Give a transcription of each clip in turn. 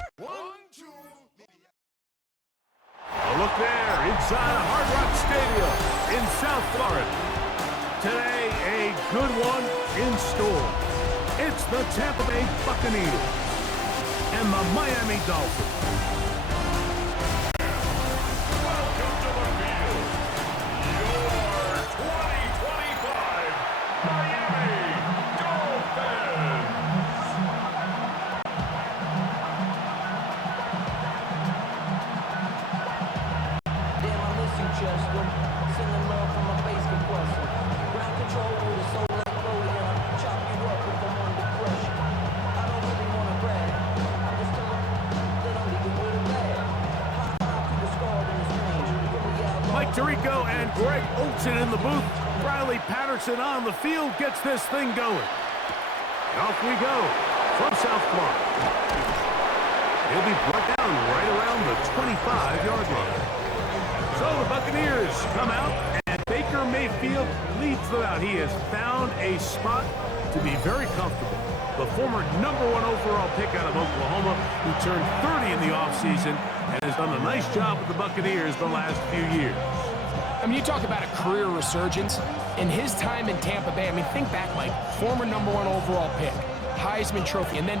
A look there inside Hard Rock Stadium in South Florida. Today, a good one in store. It's the Tampa Bay Buccaneers and the Miami Dolphins. Welcome to the field, your 2025 Miami Dolphins. Damn, I miss you, Chester. Sending love from my bass compressor. Ground control with a soul like Chloe, and I chop you up if I'm under pressure. I don't really want to brag. I just tell them that I'm leaving with a bag. High five to the scarred and the strange. From the outlaw. Mike Tirico and Greg Olsen in the booth. Riley Patterson on the field gets this thing going. Off we go from South Florida. He'll be brought down right around the 25-yard line. So the Buccaneers come out, and Baker Mayfield leads them out. He has found a spot to be very comfortable. The former #1 overall pick out of Oklahoma, who turned 30 in the offseason and has done a nice job with the Buccaneers the last few years. I mean, you talk about a career resurgence. In his time in Tampa Bay, I mean, think back, Mike, former #1 overall pick, Heisman Trophy, and then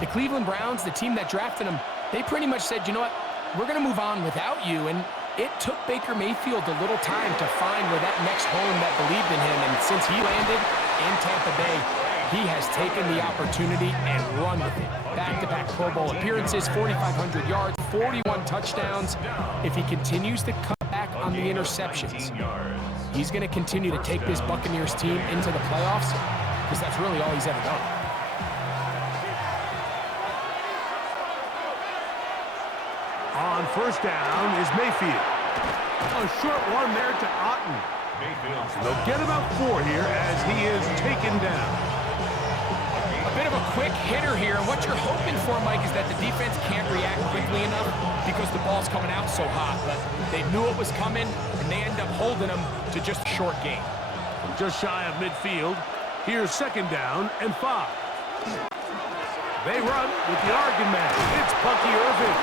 the Cleveland Browns, the team that drafted him, they pretty much said, you know what, we're going to move on without you, and it took Baker Mayfield a little time to find where that next home that believed in him, and since he landed in Tampa Bay, he has taken the opportunity and run with it. Back-to-back Pro Bowl appearances, 4,500 yards, 41 touchdowns. If he continues to cut back on the interceptions, he's going to continue to take this Buccaneers team into the playoffs, because that's really all he's ever done. On first down is Mayfield. A short one there to Otten. They'll get about 4 here as he is taken down. A bit of a quick hitter here, and what you're hoping for, Mike, is that the defense can't react quickly enough because the ball's coming out so hot, but they knew it was coming, and they end up holding them to just a short gain. From just shy of midfield, here's second down and 5. They run with the Argon man. It's Bucky Irving.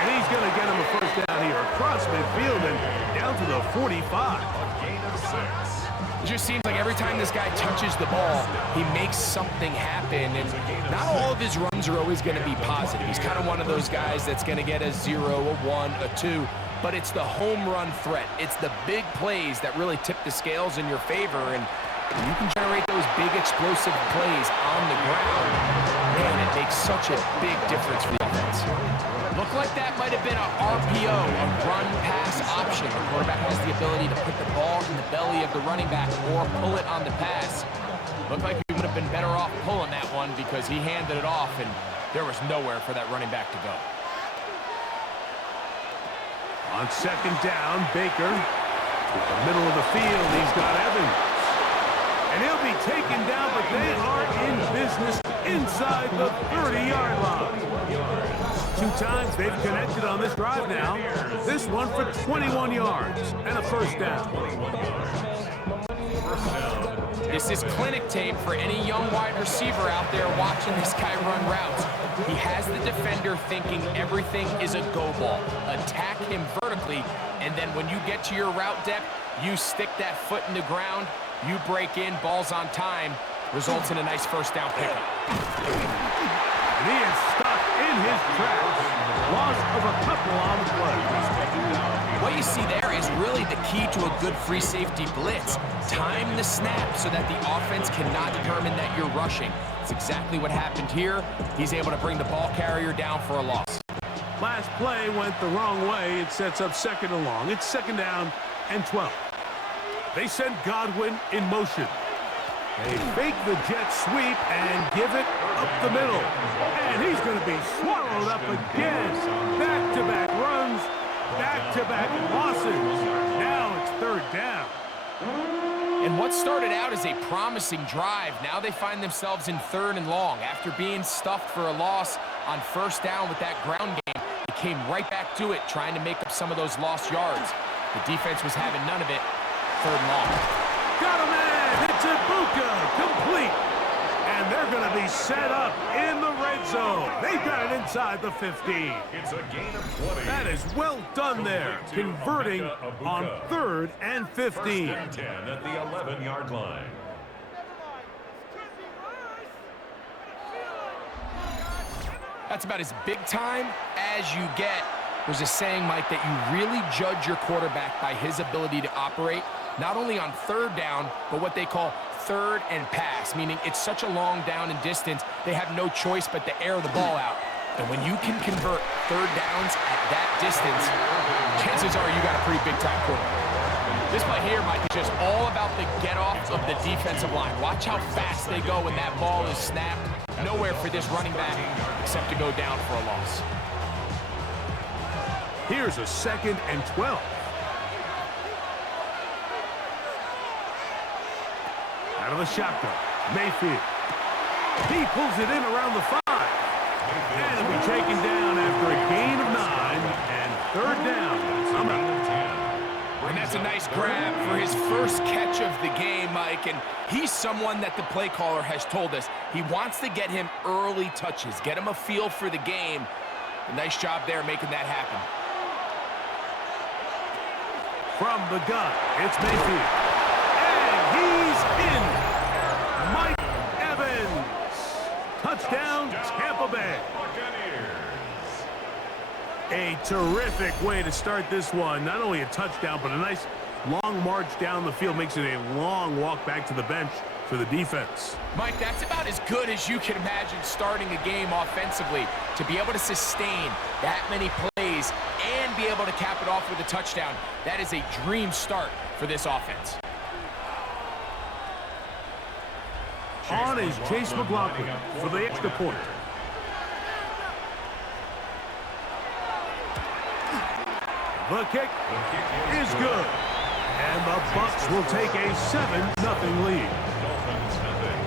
And he's going to get him a first down here across midfield and down to the 45. A gain of 6. It just seems like every time this guy touches the ball, he makes something happen, and not all of his runs are always going to be positive. He's kind of one of those guys that's going to get a 0, a 1, a 2, but it's the home run threat. It's the big plays that really tip the scales in your favor, and you can generate those big explosive plays on the ground. Man, it makes such a big difference for the offense. Looked like that might have been an RPO, a run-pass option. The quarterback has the ability to put the ball in the belly of the running back or pull it on the pass. Looked like he would have been better off pulling that one because he handed it off, and there was nowhere for that running back to go. On second down, Baker. To the middle of the field, he's got Evans. And he'll be taken down, but they are in business inside the 30-yard line. 2 times they've connected on this drive now. This one for 21 yards and a first down. This is clinic tape for any young wide receiver out there watching this guy run routes. He has the defender thinking everything is a go ball. Attack him vertically, and then when you get to your route depth, you stick that foot in the ground, you break in, ball's on time, results in a nice first down pickup. And he is stuck in his tracks. Loss of a couple on the play. What you see there is really the key to a good free safety blitz. Time the snap so that the offense cannot determine that you're rushing. It's exactly what happened here. He's able to bring the ball carrier down for a loss. Last play went the wrong way. It sets up second and long. It's second down and 12. They send Godwin in motion. They fake the jet sweep and give it up the middle. And he's going to be swallowed up again. Back-to-back runs, back-to-back losses. Now it's third down. And what started out as a promising drive, now they find themselves in third and long. After being stuffed for a loss on first down with that ground game, they came right back to it, trying to make up some of those lost yards. The defense was having none of it. Third and long. Got him in! It's Ibuka, complete. And they're going to be set up in the red zone. They've got it inside the 15. It's a gain of 20. That is well done there, converting on 3rd and 15. 1st and 10 at the 11-yard line. That's about as big time as you get. There's a saying, Mike, that you really judge your quarterback by his ability to operate, not only on 3rd down, but what they call 3rd and pass, meaning it's such a long down and distance, they have no choice but to air the ball out. And when you can convert 3rd downs at that distance, chances are you got a pretty big-time quarterback. This play here, Mike, is just all about the get-off of the defensive line. Watch how fast they go when that ball is snapped. Nowhere for this running back except to go down for a loss. Here's a 2nd and 12. Out of the shotgun, Mayfield. He pulls it in around the 5. And it'll be taken down after a gain of 9 and 3rd down. I'm out. And that's a nice grab for his first catch of the game, Mike. And he's someone that the play caller has told us he wants to get him early touches, get him a feel for the game. A nice job there making that happen. From the gun, it's Mayfield. And he's in. Mike Evans. Touchdown, Tampa Bay. A terrific way to start this one. Not only a touchdown, but a nice long march down the field. Makes it a long walk back to the bench for the defense. Mike, that's about as good as you can imagine starting a game offensively. To be able to sustain that many plays and be able to cap it off with a touchdown, that is a dream start for this offense. On is Chase McLaughlin for the extra point. The kick is good. And the Bucs will take a 7-0 lead. Dolphins nothing.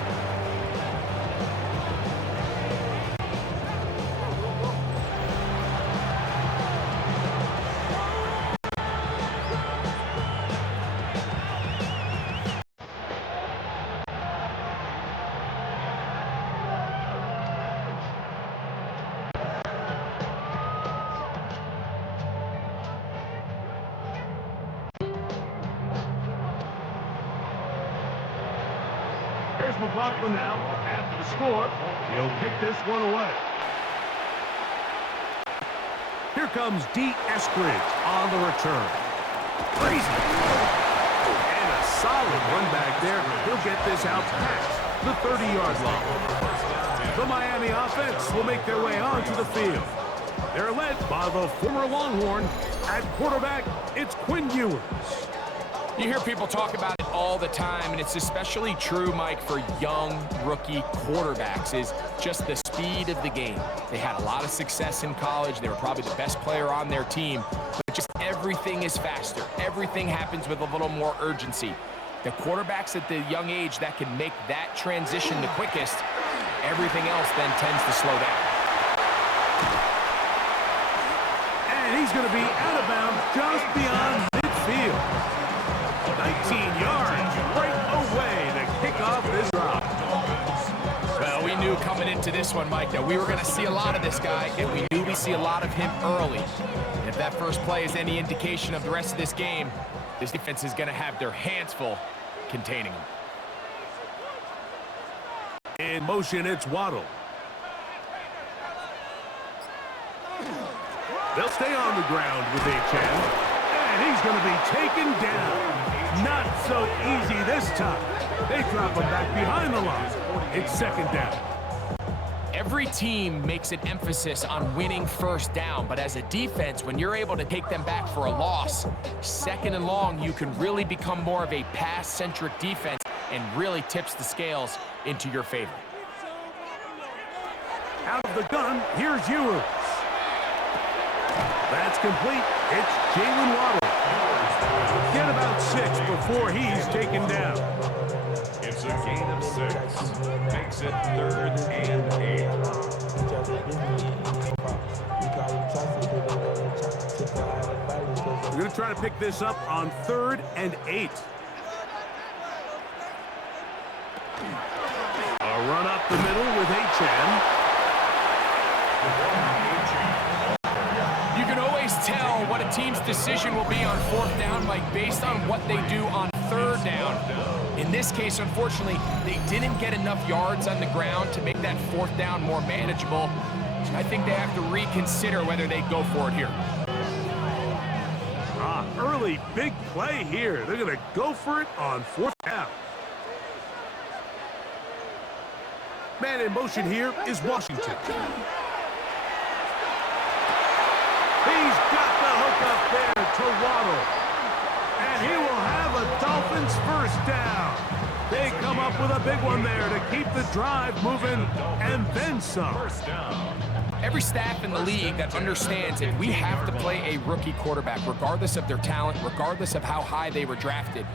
Here's McLaughlin now after the score. He'll kick this one away. Here comes D. Eskridge on the return. Crazy. And a solid run back there. He'll get this out past the 30-yard line. The Miami offense will make their way onto the field. They're led by the former Longhorn. At quarterback, it's Quinn Ewers. You hear people talk about it all the time, and it's especially true, Mike, for young rookie quarterbacks, is just the speed of the game. They had a lot of success in college. They were probably the best player on their team, but just everything is faster. Everything happens with a little more urgency. The quarterbacks at the young age that can make that transition the quickest, everything else then tends to slow down. And he's going to be out of bounds just beyond midfield. 19 yards right away to kick off this drive. Well, we knew coming into this one, Mike, that we were going to see a lot of this guy, and we knew we'd see a lot of him early. And if that first play is any indication of the rest of this game, this defense is going to have their hands full containing him. In motion, it's Waddle. They'll stay on the ground with Achane. And he's going to be taken down. Not so easy this time. They drop him back behind the line. It's 2nd down. Every team makes an emphasis on winning first down, but as a defense, when you're able to take them back for a loss, 2nd and long, you can really become more of a pass-centric defense and really tips the scales into your favor. Out of the gun, here's Ewers. That's complete. It's Jalen Waddle. Get about 6 before he's taken down. It's a gain of 6. Makes it 3rd and 8. We're going to try to pick this up on 3rd and 8. A run up the middle with Achane. what a team's decision will be on 4th down, Mike, based on what they do on 3rd down. In this case, unfortunately, they didn't get enough yards on the ground to make that 4th down more manageable. I think they have to reconsider whether they go for it here. Early big play here. They're going to go for it on 4th down. Man in motion here is Washington. He's got the hook up there to Waddle. And he will have a Dolphins 1st down. They come up with a big one there to keep the drive moving and then some. Every staff in the league that understands it, we have to play a rookie quarterback, regardless of their talent, regardless of how high they were drafted.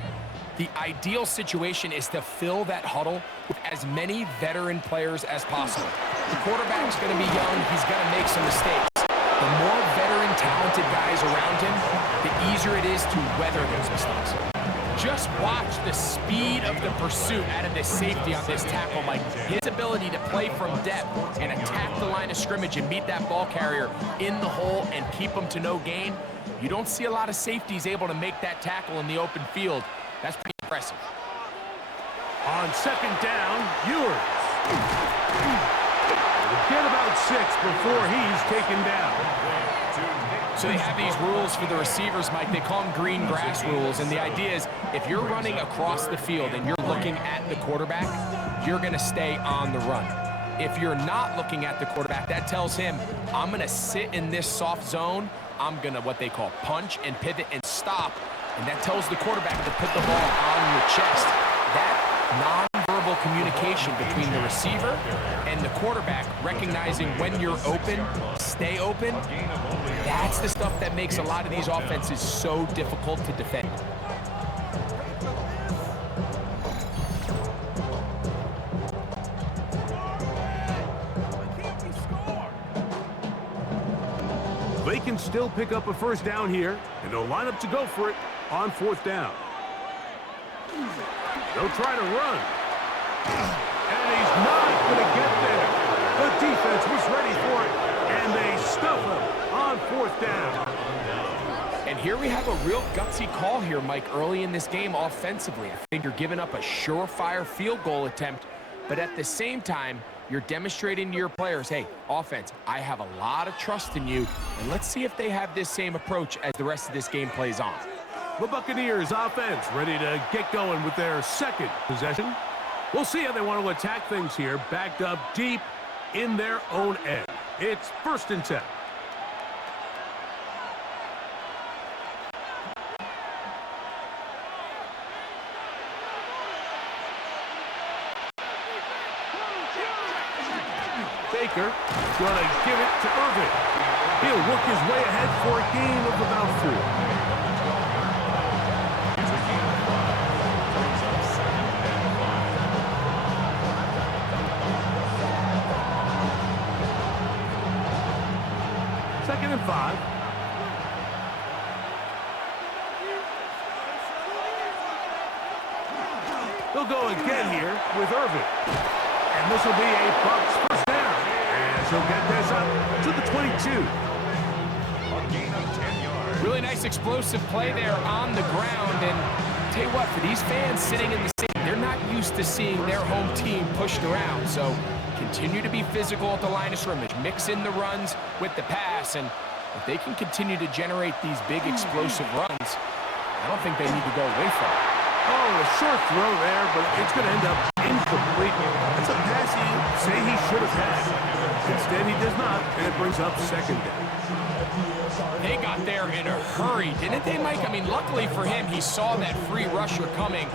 The ideal situation is to fill that huddle with as many veteran players as possible. The quarterback's going to be young. He's going to make some mistakes. The more veteran, talented guys around him, the easier it is to weather those mistakes. Just watch the speed of the pursuit out of this safety on this tackle, Mike. His ability to play from depth and attack the line of scrimmage and meet that ball carrier in the hole and keep him to no gain. You don't see a lot of safeties able to make that tackle in the open field. That's pretty impressive. On 2nd down, Ewers. Get about 6 before he's taken down. So they have these rules for the receivers, Mike. They call them green grass rules. And the idea is if you're running across the field and you're looking at the quarterback, you're going to stay on the run. If you're not looking at the quarterback, that tells him, I'm going to sit in this soft zone. I'm going to what they call punch and pivot and stop. And that tells the quarterback to put the ball on your chest. That non-verbal communication between the receiver and the quarterback, recognizing when you're open, stay open, that's the stuff that makes a lot of these offenses so difficult to defend. They can still pick up a 1st down here, and they'll line up to go for it on 4th down. They'll try to run. And he's not going to get there. The defense was ready for it, and they stuff him on 4th down. And here we have a real gutsy call here, Mike, early in this game offensively. I think you're giving up a surefire field goal attempt, but at the same time, you're demonstrating to your players, hey, offense, I have a lot of trust in you, and let's see if they have this same approach as the rest of this game plays on. The Buccaneers offense ready to get going with their 2nd possession. We'll see how they want to attack things here, backed up deep in their own end. It's 1st and 10. Baker gonna give it to Irvin. He'll work his way ahead for a gain of about 4. Second and 5. They'll go again here with Irvin. And this will be a Bucs 1st down. And she'll get this up to the 22. Really nice explosive play there on the ground. And tell you what, for these fans sitting in the stadium, they're not used to seeing their home team pushed around. So continue to be physical at the line of scrimmage. Mix in the runs with the pass. And if they can continue to generate these big explosive runs, I don't think they need to go away from it. Oh, a short throw there, but it's going to end up incomplete. That's a pass he say he should have had. Instead, he does not, and it brings up 2nd down. They got there in a hurry, didn't they, Mike? I mean, luckily for him, he saw that free rusher coming,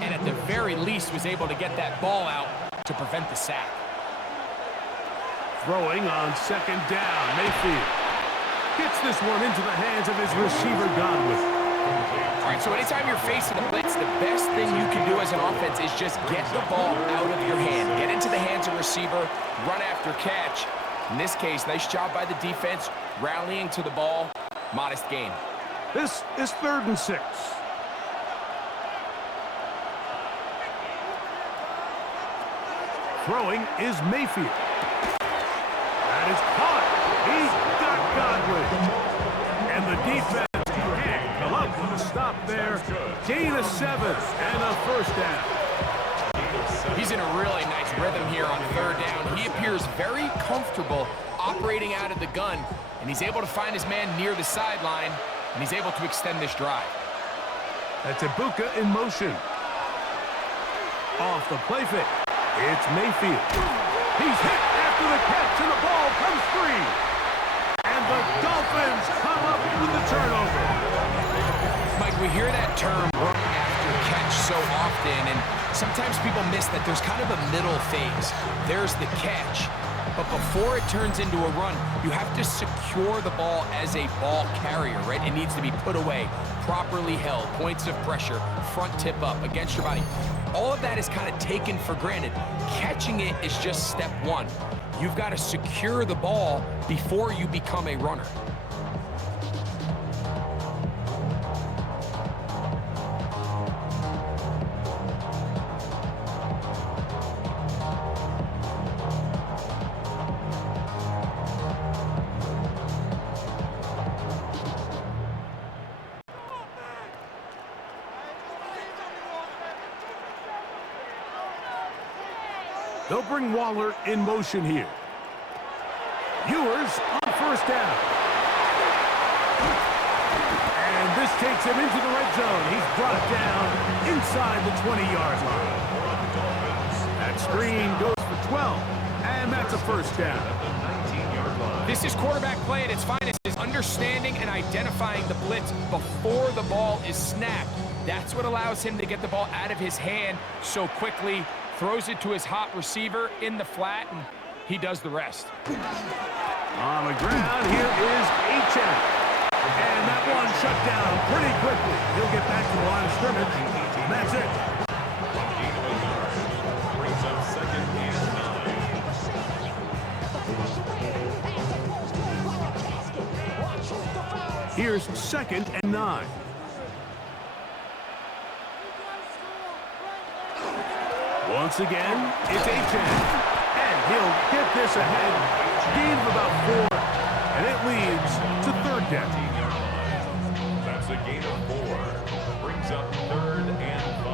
and at the very least was able to get that ball out to prevent the sack. Throwing on 2nd down, Mayfield gets this one into the hands of his receiver, Godwin. All right, so anytime you're facing a blitz, the best thing you can do as an offense is just get the ball out of your hand. Get into the hands of receiver, run after catch. In this case, nice job by the defense, rallying to the ball, modest gain. This is 3rd and 6. Throwing is Mayfield. That is caught. He got Godwin. And the defense Gain of 7 and a first down. He's in a really nice rhythm here on third down. He appears very comfortable operating out of the gun, and he's able to find his man near the sideline, and he's able to extend this drive. That's Ibuka in motion. Off the play fake. It's Mayfield. He's hit after the catch, and the ball comes free. And the Dolphins come up with the turnover. Mike, we hear that term run after catch so often, and sometimes people miss that there's kind of a middle phase. There's the catch, but before it turns into a run, you have to secure the ball as a ball carrier, right? It needs to be put away, properly held, points of pressure, front tip up against your body. All of that is kind of taken for granted. Catching it is just step one. You've got to secure the ball before you become a runner. They'll bring Waller in motion here. Ewers on first down. And this takes him into the red zone. He's brought down inside the 20-yard line. That screen goes for 12, and that's a first down. This is quarterback play at its finest, is understanding and identifying the blitz before the ball is snapped. That's what allows him to get the ball out of his hand so quickly, throws it to his hot receiver in the flat, and he does the rest. On the ground, here is H.M. And that one shut down pretty quickly. He'll get back to the line of scrimmage, and that's it. Brings up second and 9. Here's second and 9. Once again, it's H.M. And he'll get this ahead. Gain of about 4, and it leads to third down. That's a gain of 4. Brings up third and 5.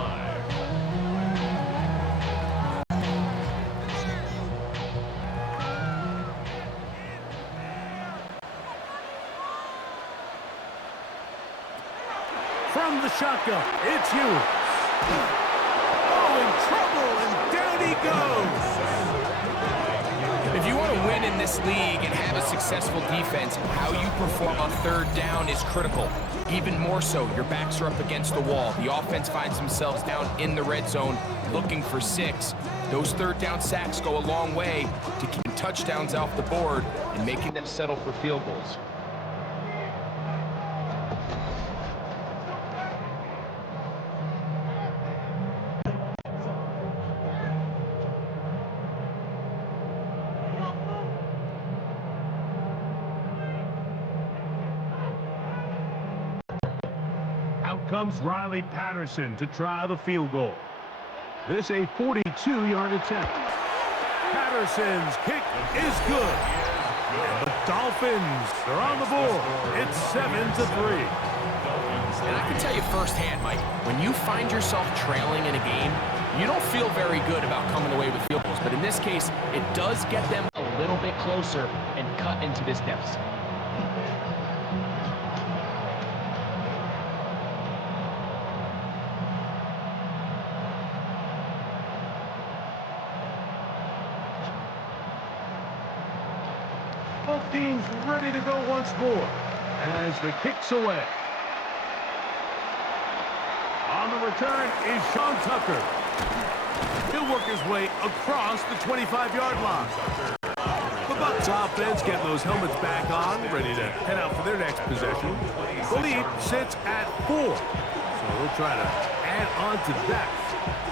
From the shotgun, it's Ewers. Oh, in trouble, and down he goes. If you want to win in this league and have a successful defense, how you perform on third down is critical. Even more so, your backs are up against the wall. The offense finds themselves down in the red zone looking for 6. Those third down sacks go a long way to keeping touchdowns off the board and making them settle for field goals. Out comes Riley Patterson to try the field goal. This a 42-yard attempt. Patterson's kick is good. And the Dolphins are on the board. It's 7-3. And I can tell you firsthand, Mike, when you find yourself trailing in a game, you don't feel very good about coming away with field goals. But in this case, it does get them a little bit closer and cut into this deficit. Both teams ready to go once more as the kick's away. On the return is Sean Tucker. He'll work his way across the 25-yard line. The Bucs offense getting those helmets back on, ready to head out for their next possession. The lead sits at 4, so they'll try to add on to that.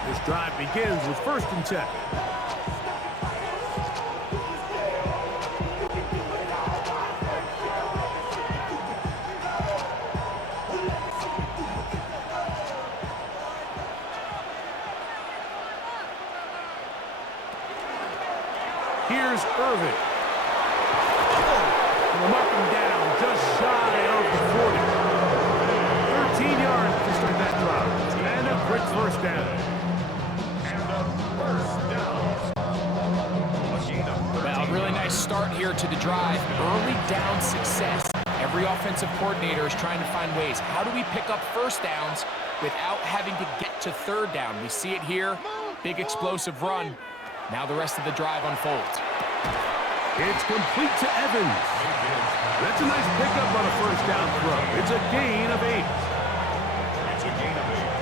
This drive begins with 1st and 10. Here's Irving. We'll mark him down just shy of the 40. 13 yards to start that drive. first down. Well, a really nice start here to the drive. Early down success. Every offensive coordinator is trying to find ways. How do we pick up first downs without having to get to third down? We see it here. Big explosive run. Now the rest of the drive unfolds. It's complete to Evans. That's a nice pickup on a first down throw. It's a gain of 8. It's a gain of 8.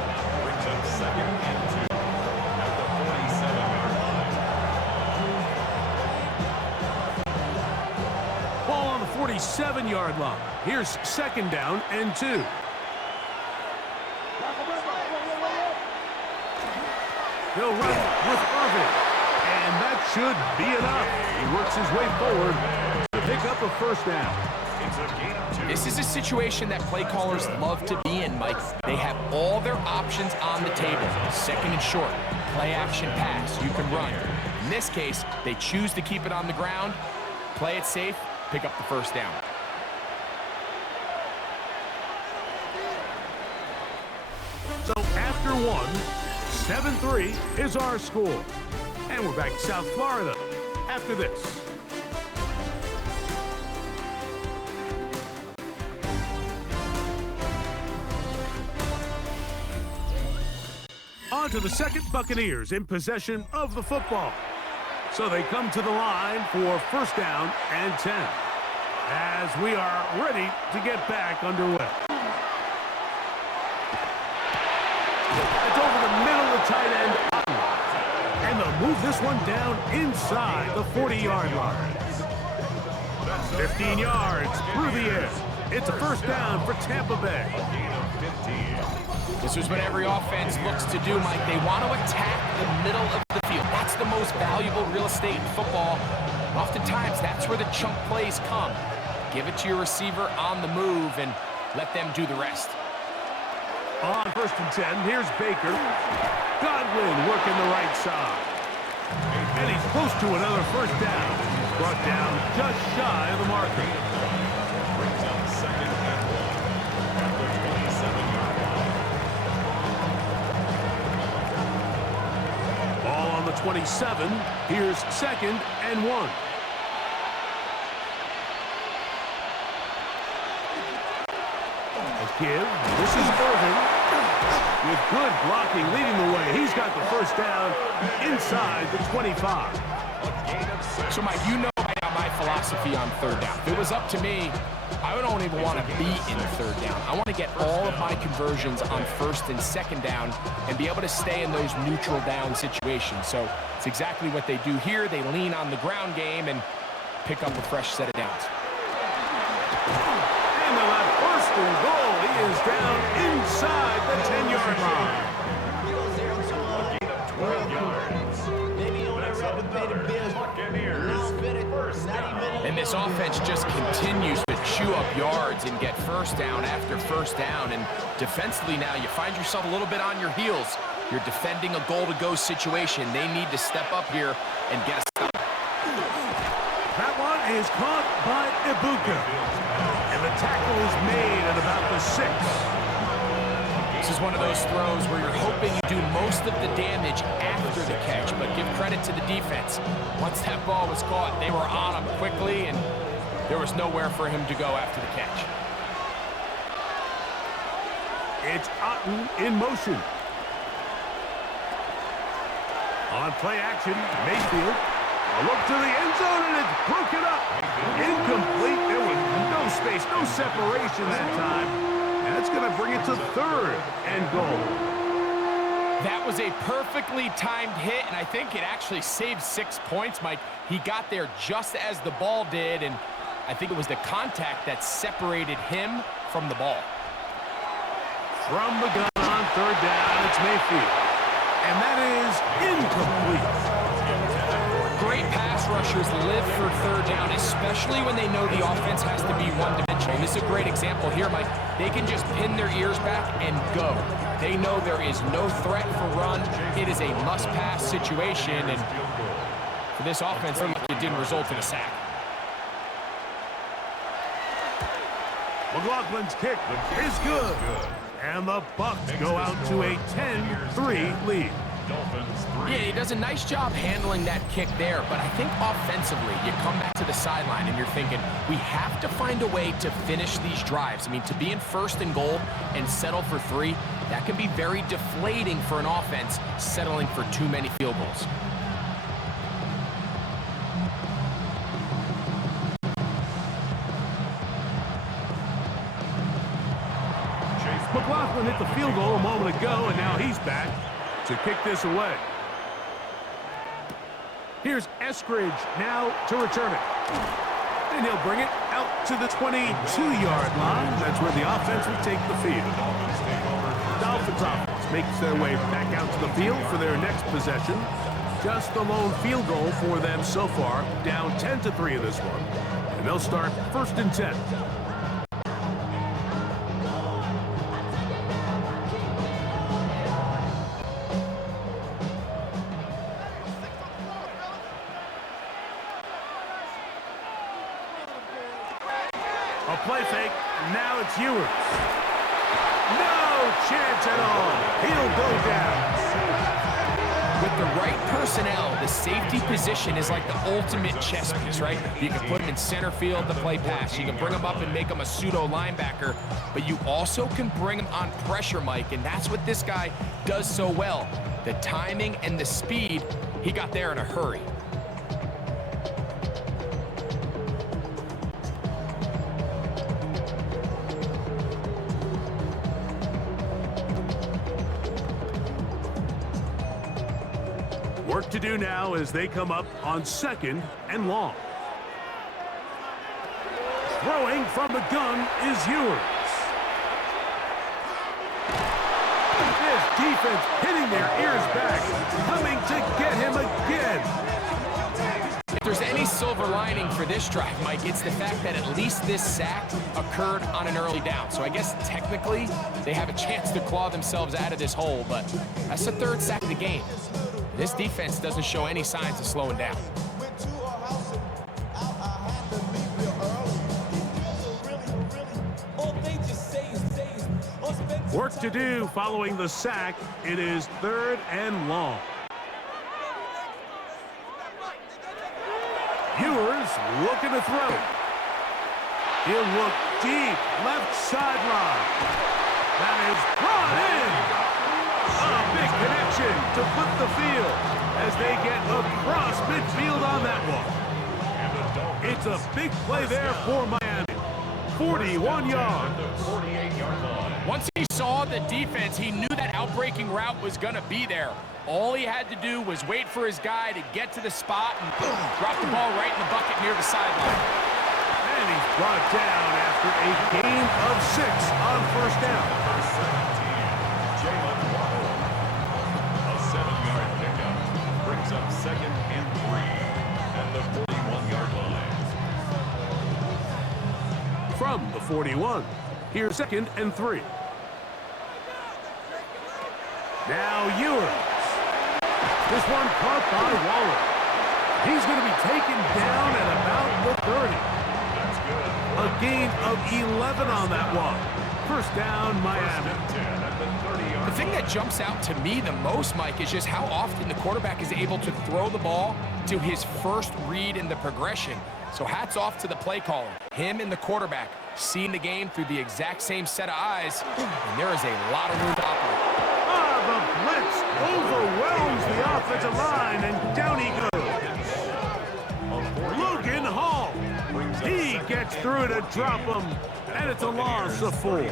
Brings up 2nd and 2 at the 47-yard line. Ball on the 47-yard line. Here's 2nd down and 2. He'll run with Irvin. And that should be enough. He works his way forward to pick up a first down. It's a gain of 2. This is a situation that play callers love to be in, Mike. They have all their options on the table. 2nd and short, play action pass, you can run. In this case, they choose to keep it on the ground, play it safe, pick up the first down. So after 1, 7-3 is our score. And we're back to South Florida after this. On to the 2nd, Buccaneers in possession of the football. So they come to the line for first down and 10. As we are ready to get back underway. It's over the middle of the tight end. And they'll move this one down inside the 40-yard line. 15 yards through the air. It's a first down for Tampa Bay. This is what every offense looks to do, Mike. They want to attack the middle of the field. That's the most valuable real estate in football. Oftentimes, that's where the chunk plays come. Give it to your receiver on the move and let them do the rest. On 1st and 10, here's Baker. Godwin working the right side. And he's close to another first down. Brought down just shy of the marker. Brings up 2nd and 1 at the 27-yard line. Ball on the 27. Here's 2nd and 1. A give. This is Irvin. With good blocking leading the way. He's got the first down inside the 25. So, Mike, you know by now my philosophy on third down. If it was up to me, I don't even want to be in third down. I want to get all of my conversions on 1st and 2nd down and be able to stay in those neutral down situations. So it's exactly what they do here. They lean on the ground game and pick up a fresh set of downs. And they'll have 1st and goal. He is down inside the 10-yard line. A gain of 12 yards. That's another Buccaneers first down. And this offense just continues to chew up yards and get first down after first down. And defensively now, you find yourself a little bit on your heels. You're defending a goal-to-go situation. They need to step up here and get a stop. That one is caught by Ibuka. And the tackle is made at about the 6. This is one of those throws where you're hoping you do most of the damage after the catch, but give credit to the defense. Once that ball was caught, they were on him quickly, and there was nowhere for him to go after the catch. It's Otten in motion. On play action, Mayfield. A look to the end zone, and it's broken up. Incomplete. There was no space, no separation that time. And that's going to bring it to 3rd and goal. That was a perfectly timed hit, and I think it actually saved 6 points, Mike. He got there just as the ball did, and I think it was the contact that separated him from the ball. From the gun on 3rd down, it's Mayfield. And that is incomplete. Great pass rushers live for 3rd down, especially when they know the offense has to be one-dimensional. This is a great example here, Mike. They can just pin their ears back and go. They know there is no threat for run. It is a must-pass situation, and for this offense, it didn't result in a sack. McLaughlin's kick is good. And the Bucs go out to a 10-3 lead. Dolphins 3. Yeah, he does a nice job handling that kick there, but I think offensively, you come back to the sideline and you're thinking, we have to find a way to finish these drives. I mean, to be in 1st and goal and settle for 3, that can be very deflating for an offense settling for too many field goals. McLaughlin hit the field goal a moment ago, and now he's back to kick this away. Here's Eskridge now to return it. And he'll bring it out to the 22-yard line. That's where the offense will take the field. Dolphins offense makes their way back out to the field for their next possession. Just the lone field goal for them so far, down 10-3 in this one. And they'll start 1st and 10. A play fake. Now it's Ewers. No chance at all. He'll go down. With the right personnel, the safety position is like the ultimate chess piece, right? You can put him in center field to play pass. You can bring him up and make him a pseudo linebacker, but you also can bring him on pressure, Mike, and that's what this guy does so well. The timing and the speed, he got there in a hurry. Work to do now as they come up on 2nd and long. Throwing from the gun is Ewers. This defense hitting their ears back, coming to get him again. If there's any silver lining for this drive, Mike, it's the fact that at least this sack occurred on an early down. So I guess technically they have a chance to claw themselves out of this hole, but that's the 3rd sack of the game. This defense doesn't show any signs of slowing down. Work to do following the sack. It is 3rd and long. Ewers looking to throw. He'll look deep, left sideline. That is brought in. A big connection to put the field as they get across midfield on that one. It's a big play there for Miami. 41 yards. Once he saw the defense, he knew that outbreaking route was going to be there. All he had to do was wait for his guy to get to the spot and boom, drop the ball right in the bucket near the sideline. And he's brought down after a gain of 6 on 1st down. A 7-yard pickup brings up 2nd and 3 at the 41-yard line. From the 41, here's 2nd and 3. Now Ewers. This one caught by Waller. He's going to be taken down at about the 30. That's good. A gain of 11 on that one. 1st down, Miami. 10 at the 30-yard The thing that jumps out to me the most, Mike, is just how often the quarterback is able to throw the ball to his first read in the progression. So hats off to the play caller. Him and the quarterback seeing the game through the exact same set of eyes, and there is a lot of room to operate. The blitz overwhelms the offensive line, and down he goes. Logan Hall. He gets through to drop him, and it's a loss of 4.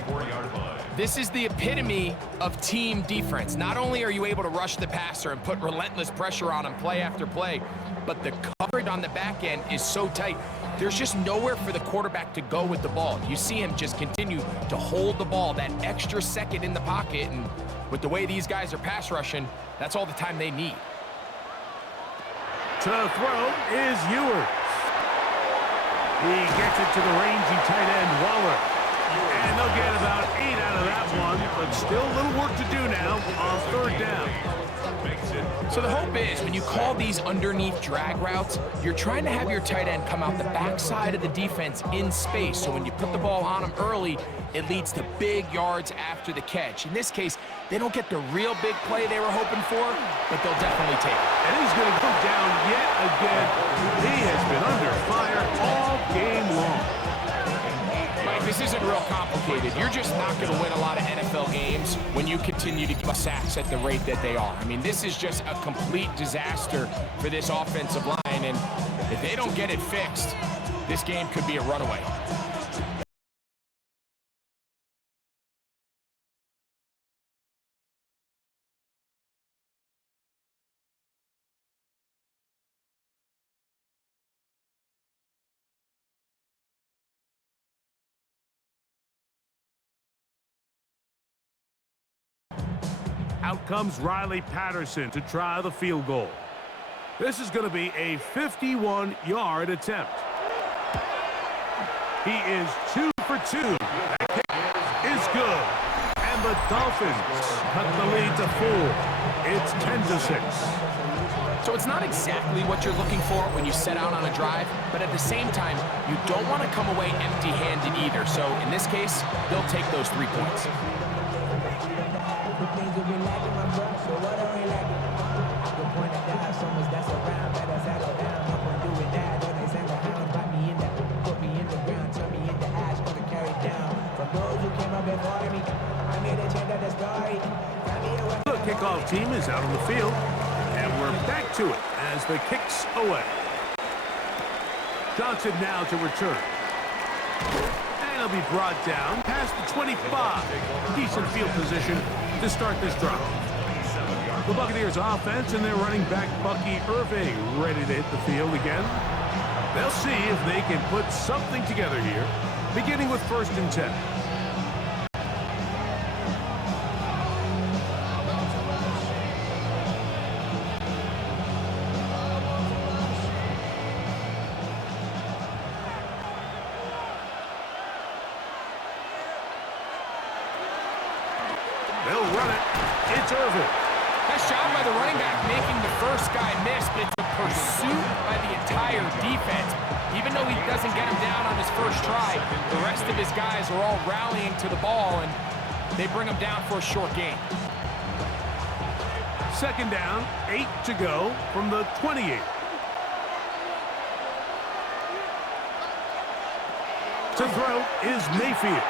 This is the epitome of team defense. Not only are you able to rush the passer and put relentless pressure on him play after play, but the coverage on the back end is so tight. There's just nowhere for the quarterback to go with the ball. You see him just continue to hold the ball that extra second in the pocket, and with the way these guys are pass rushing, that's all the time they need. To throw is Ewers. He gets it to the rangy tight end, Waller. And they'll get about 8 out of that one, but still a little work to do now on 3rd down. So the hope is when you call these underneath drag routes, you're trying to have your tight end come out the backside of the defense in space. So when you put the ball on him early, it leads to big yards after the catch. In this case, they don't get the real big play they were hoping for, but they'll definitely take it. And he's going to go down yet again. He has been under fire all game long. Mike, this isn't real complicated. You're just not going to win a lot of NFL games when you continue to give sacks at the rate that they are. I mean, this is just a complete disaster for this offensive line, and if they don't get it fixed, this game could be a runaway. Out comes Riley Patterson to try the field goal. This is going to be a 51-yard attempt. He is 2 for 2. That kick is good. And the Dolphins cut the lead to 4. It's 10-6. So it's not exactly what you're looking for when you set out on a drive, but at the same time, you don't want to come away empty-handed either. So in this case, they'll take those 3 points. The kickoff team is out on the field, and we're back to it as the kick's away. Johnson now to return. And he'll be brought down past the 25. Decent field position to start this drive. The Buccaneers offense and their running back Bucky Irving ready to hit the field again. They'll see if they can put something together here, beginning with 1st and 10. They'll run it. It's Irving. Nice job by the running back making the first guy miss, but it's a pursuit by the entire defense. Even though he doesn't get him down on his first try, the rest of his guys are all rallying to the ball, and they bring him down for a short gain. 2nd down, 8 to go from the 28. To throw is Mayfield.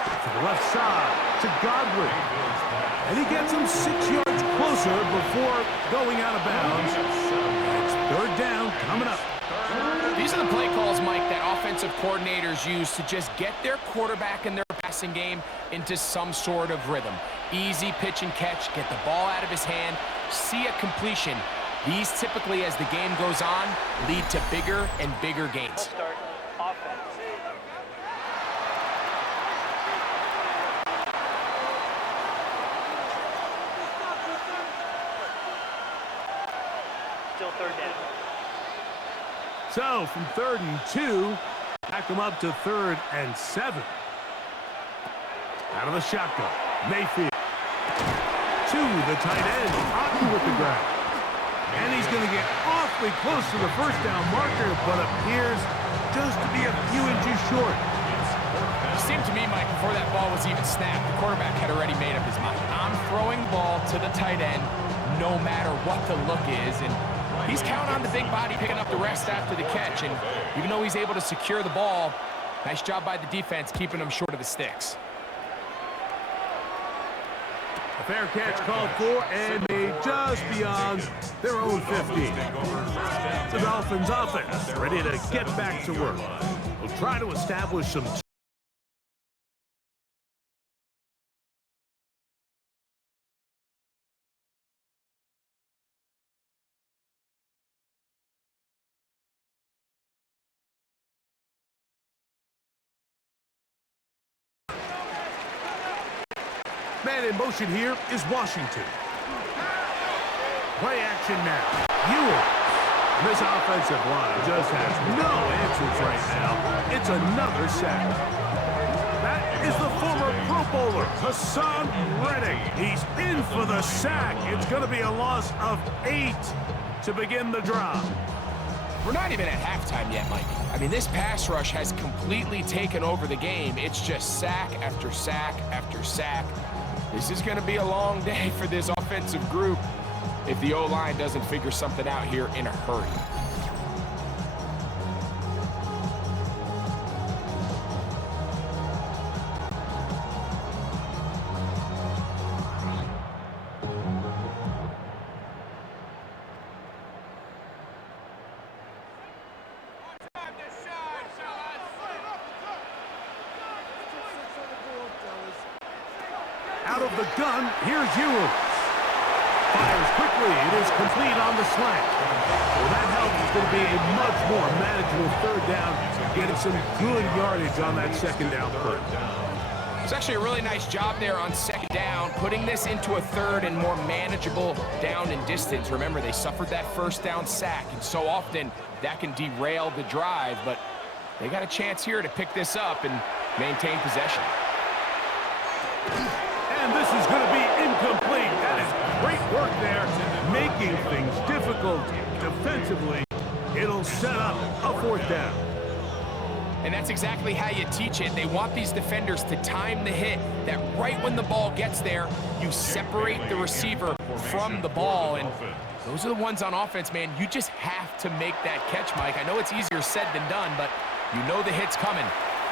To the left side to Godwin. And he gets him 6 yards closer before going out of bounds. It's 3rd down coming up. These are the play calls, Mike, that offensive coordinators use to just get their quarterback and their passing game into some sort of rhythm. Easy pitch and catch, get the ball out of his hand, see a completion. These typically, as the game goes on, lead to bigger and bigger gains. Start offense. Still 3rd down. So from 3rd and 2, back them up to 3rd and 7. Out of the shotgun, Mayfield. To the tight end, Otten with the grab. And he's going to get awfully close to the 1st down marker, but appears just to be a few inches short. It seemed to me, Mike, before that ball was even snapped, the quarterback had already made up his mind. I'm throwing ball to the tight end no matter what the look is, and he's counting on the big body picking up the rest after the catch, and even though he's able to secure the ball, nice job by the defense keeping him short of the sticks. A fair catch called for and made just beyond their own 15. The Dolphins offense ready to get back to work. We'll try to establish some man in motion here is Washington. Play action now. This offensive line just has no answers right now. It's another sack. That is the former Pro Bowler, Hassan Reddick. He's in for the sack. It's going to be a loss of 8 to begin the drive. We're not even at halftime yet, Mike. I mean, this pass rush has completely taken over the game. It's just sack after sack after sack. This is going to be a long day for this offensive group if the O-line doesn't figure something out here in a hurry. Out of the gun, here's Ewers. Fires quickly. It is complete on the slant. Well, that help is going to be a much more manageable third down, getting some good yardage on that second down play. It's actually a really nice job there on second down, putting this into a third and more manageable down and distance. Remember, they suffered that first down sack, and so often that can derail the drive, but they got a chance here to pick this up and maintain possession. And this is going to be incomplete. That is great work there, making things difficult defensively. It'll set up a fourth down. And that's exactly how you teach it. They want these defenders to time the hit, that right when the ball gets there, you separate the receiver from the ball. And those are the ones on offense, man. You just have to make that catch, Mike. I know it's easier said than done, but you know the hit's coming.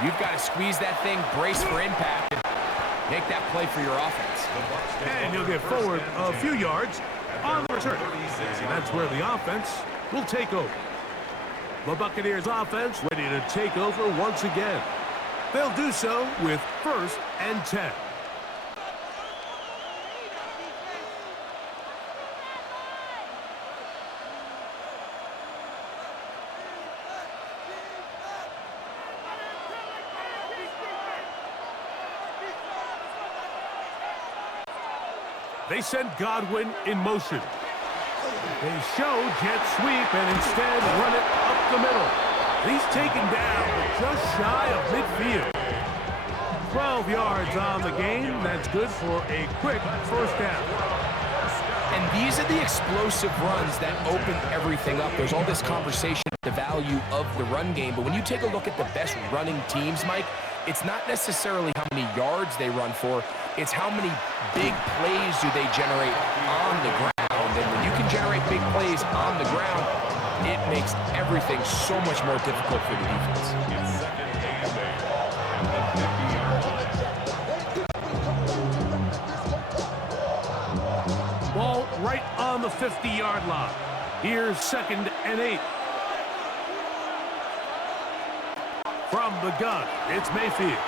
You've got to squeeze that thing, brace for impact, and make that play for your offense. And you'll get forward a few yards on the return. And that's where the offense will take over. The Buccaneers offense ready to take over once again. They'll do so with 1st and 10. They send Godwin in motion. They show jet sweep and instead run it up the middle. He's taken down just shy of midfield. 12 yards on the game. That's good for a quick first down. And these are the explosive runs that open everything up. There's all this conversation about the value of the run game, but when you take a look at the best running teams, Mike, it's not necessarily how many yards they run for, it's how many big plays do they generate on the ground. And when you can generate big plays on the ground, it makes everything so much more difficult for the defense. Ball right on the 50-yard line. Here's 2nd and 8. From the gun, it's Mayfield.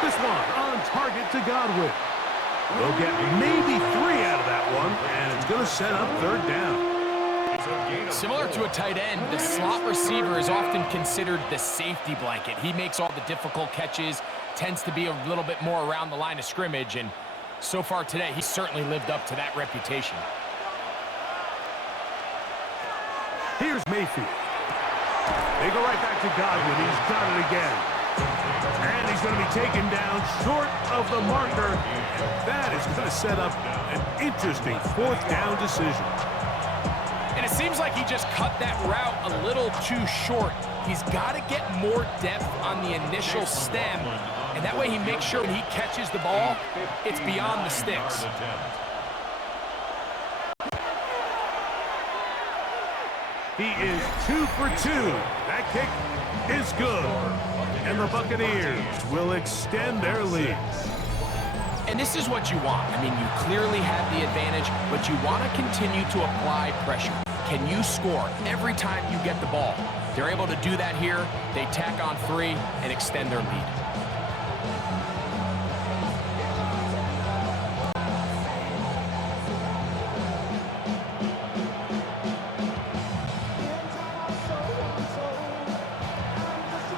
This one on target to Godwin. They'll get maybe 3 out of that one, and it's going to set up 3rd down. Similar to a tight end, the slot receiver is often considered the safety blanket. He makes all the difficult catches, tends to be a little bit more around the line of scrimmage, and so far today, he's certainly lived up to that reputation. Here's Mayfield. They go right back to Godwin. He's got it again. And he's going to be taken down short of the marker. That is going to set up an interesting 4th down decision. And it seems like he just cut that route a little too short. He's got to get more depth on the initial stem, and that way he makes sure when he catches the ball, it's beyond the sticks. He is 2 for 2. That kick is good. And the Buccaneers will extend their lead. And this is what you want. I mean, you clearly have the advantage, but you want to continue to apply pressure. Can you score every time you get the ball? They're able to do that here. They tack on 3 and extend their lead.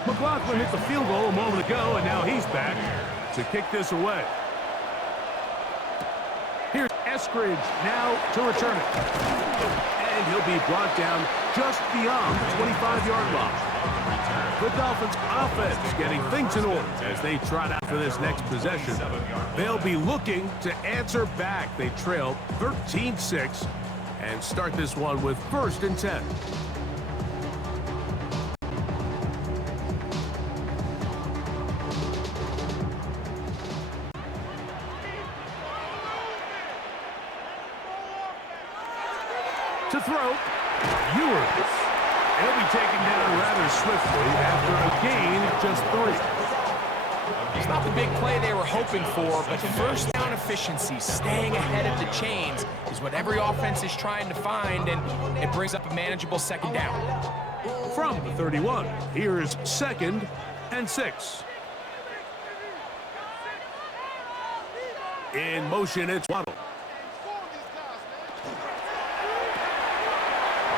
McLaughlin hit the field goal a moment ago, and now he's back to kick this away. Here's Eskridge now to return it. And he'll be brought down just beyond the 25-yard line. The Dolphins offense getting things in order as they trot out for this next possession. They'll be looking to answer back. They trail 13-6 and start this one with 1st and 10. To throw, Ewers. He'll be taken down rather swiftly after a gain of just 3. It's not the big play they were hoping for, but first down efficiency, staying ahead of the chains, is what every offense is trying to find, and it brings up a manageable 2nd down. From the 31, here's 2nd and 6. In motion, it's Waddle.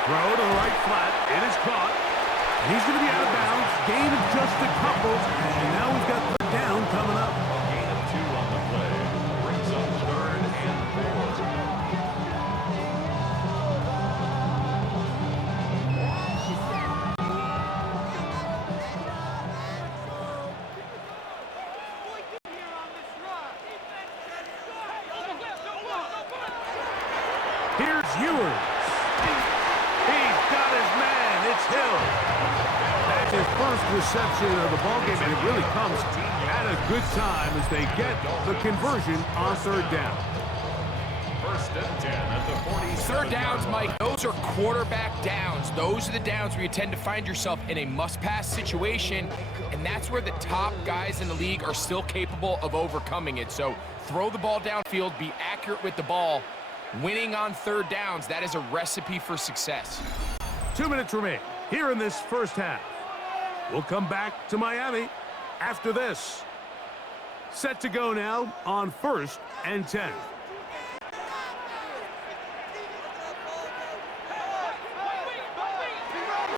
Throw to the right flat. It is caught. He's going to be out of bounds. Gain of just a couple. And now we've got 3rd down coming up. A gain of 2 on the play. Brings up 3rd and 4. Here's Ewers. He's got his man. It's Hill. That's his first reception of the ballgame, and it really comes at a good time as they get the conversion on 3rd down. 1st and 10 at the 47. 3rd downs, Mike, those are quarterback downs. Those are the downs where you tend to find yourself in a must-pass situation, and that's where the top guys in the league are still capable of overcoming it. So throw the ball downfield, be accurate with the ball. Winning on 3rd downs, that is a recipe for success. 2 minutes remain here in this first half. We'll come back to Miami after this. Set to go now on 1st and 10.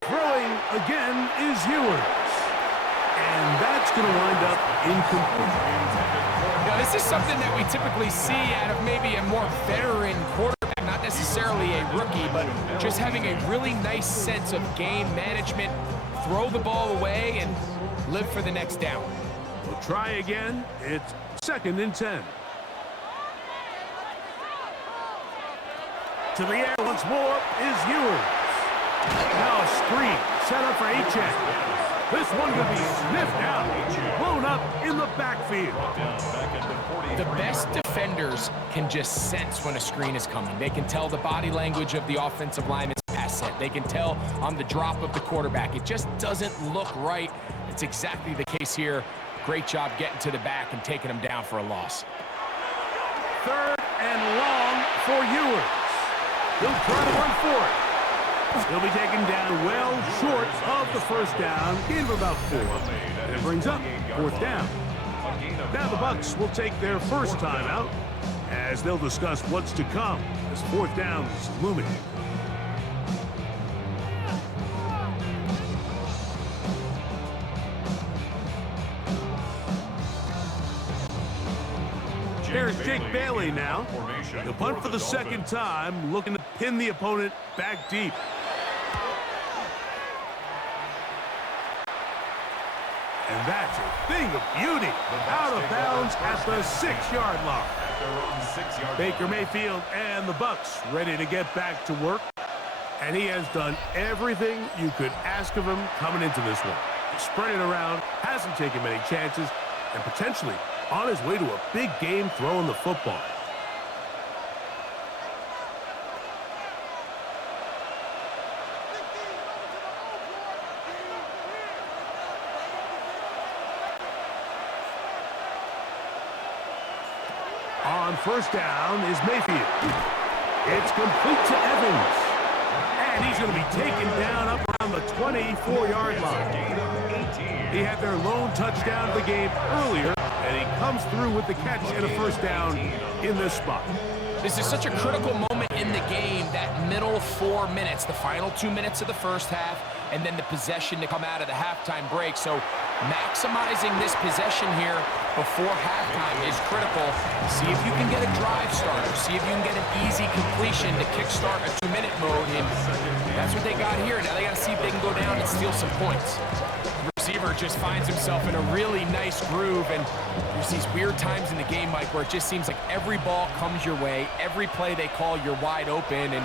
Throwing again is Ewers. And that's going to wind up incomplete. Now, this is something that we typically see out of maybe a more veteran quarterback, not necessarily a rookie, but just having a really nice sense of game management, throw the ball away, and live for the next down. We'll try again. It's 2nd and 10. To the air once more is Ewers. Now a screen set up for H.A. This one will be sniffed out, blown up in the backfield. The best defenders can just sense when a screen is coming. They can tell the body language of the offensive lineman's pass set. They can tell on the drop of the quarterback. It just doesn't look right. It's exactly the case here. Great job getting to the back and taking him down for a loss. 3rd and long for Ewers. He'll try to run for it. He'll be taken down well short of the 1st down, gain of about 4. And it brings up 4th down. Now the Bucs will take their first timeout as they'll discuss what's to come as 4th down is looming. There's Jake Bailey now. The punt for the 2nd time, looking to pin the opponent back deep. And that's a thing of beauty. Out of bounds at the 6-yard line. Baker Mayfield and the Bucs ready to get back to work. And he has done everything you could ask of him coming into this one. He spread it around, hasn't taken many chances, and potentially on his way to a big game throwing the football. On 1st down is Mayfield. It's complete to Evans. And he's going to be taken down up around the 24-yard line. He had their lone touchdown of the game earlier, and he comes through with the catch and a 1st down in this spot. This is such a critical moment in the game, that middle 4 minutes, the final 2 minutes of the first half, and then the possession to come out of the halftime break. So maximizing this possession here before halftime is critical. See if you can get a drive starter. See if you can get an easy completion to kickstart a 2-minute mode. And that's what they got here. Now they got to see if they can go down and steal some points. Receiver just finds himself in a really nice groove, and there's these weird times in the game, Mike, where it just seems like every ball comes your way, every play they call, you're wide open, and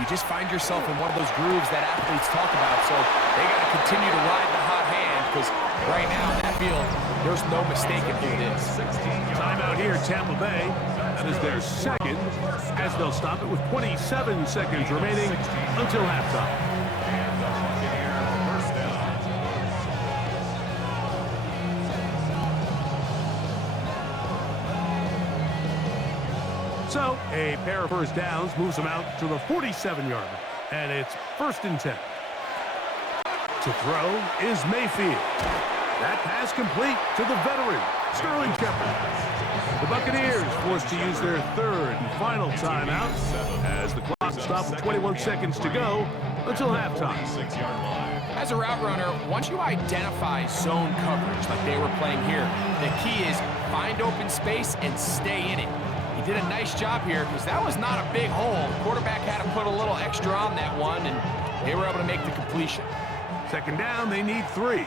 you just find yourself in one of those grooves that athletes talk about. So they got to continue to ride the hot hand, because right now in that field, there's no mistaking who it is. Timeout here, Tampa Bay. That is their second, as they'll stop it with 27 seconds remaining until halftime. So, a pair of first downs moves them out to the 47-yard, and it's 1st and 10. To throw is Mayfield. That pass complete to the veteran, Sterling Shepard. The Buccaneers forced to use their third and final timeout as the clock stops with 21 seconds to go until halftime. As a route runner, once you identify zone coverage like they were playing here, the key is find open space and stay in it. He did a nice job here because that was not a big hole. The quarterback had to put a little extra on that one, and they were able to make the completion. Second down, they need 3.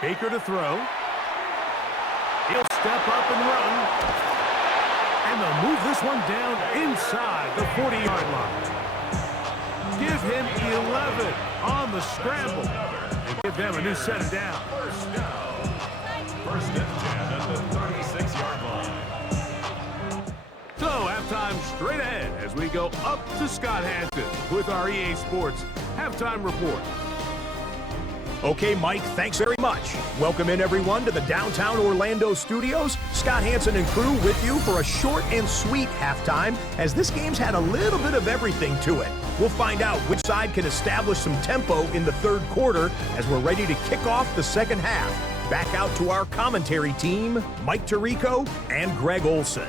Baker to throw. He'll step up and run. And they'll move this one down inside the 40-yard line. Give him 11 on the scramble and give them a new set of downs. 1st and 10 at the 36-yard line. So, halftime straight ahead as we go up to Scott Hansen with our EA Sports Halftime Report. Okay, Mike, thanks very much. Welcome in, everyone, to the downtown Orlando studios. Scott Hansen and crew with you for a short and sweet halftime, as this game's had a little bit of everything to it. We'll find out which side can establish some tempo in the third quarter as we're ready to kick off the second half. Back out to our commentary team, Mike Tirico and Greg Olson.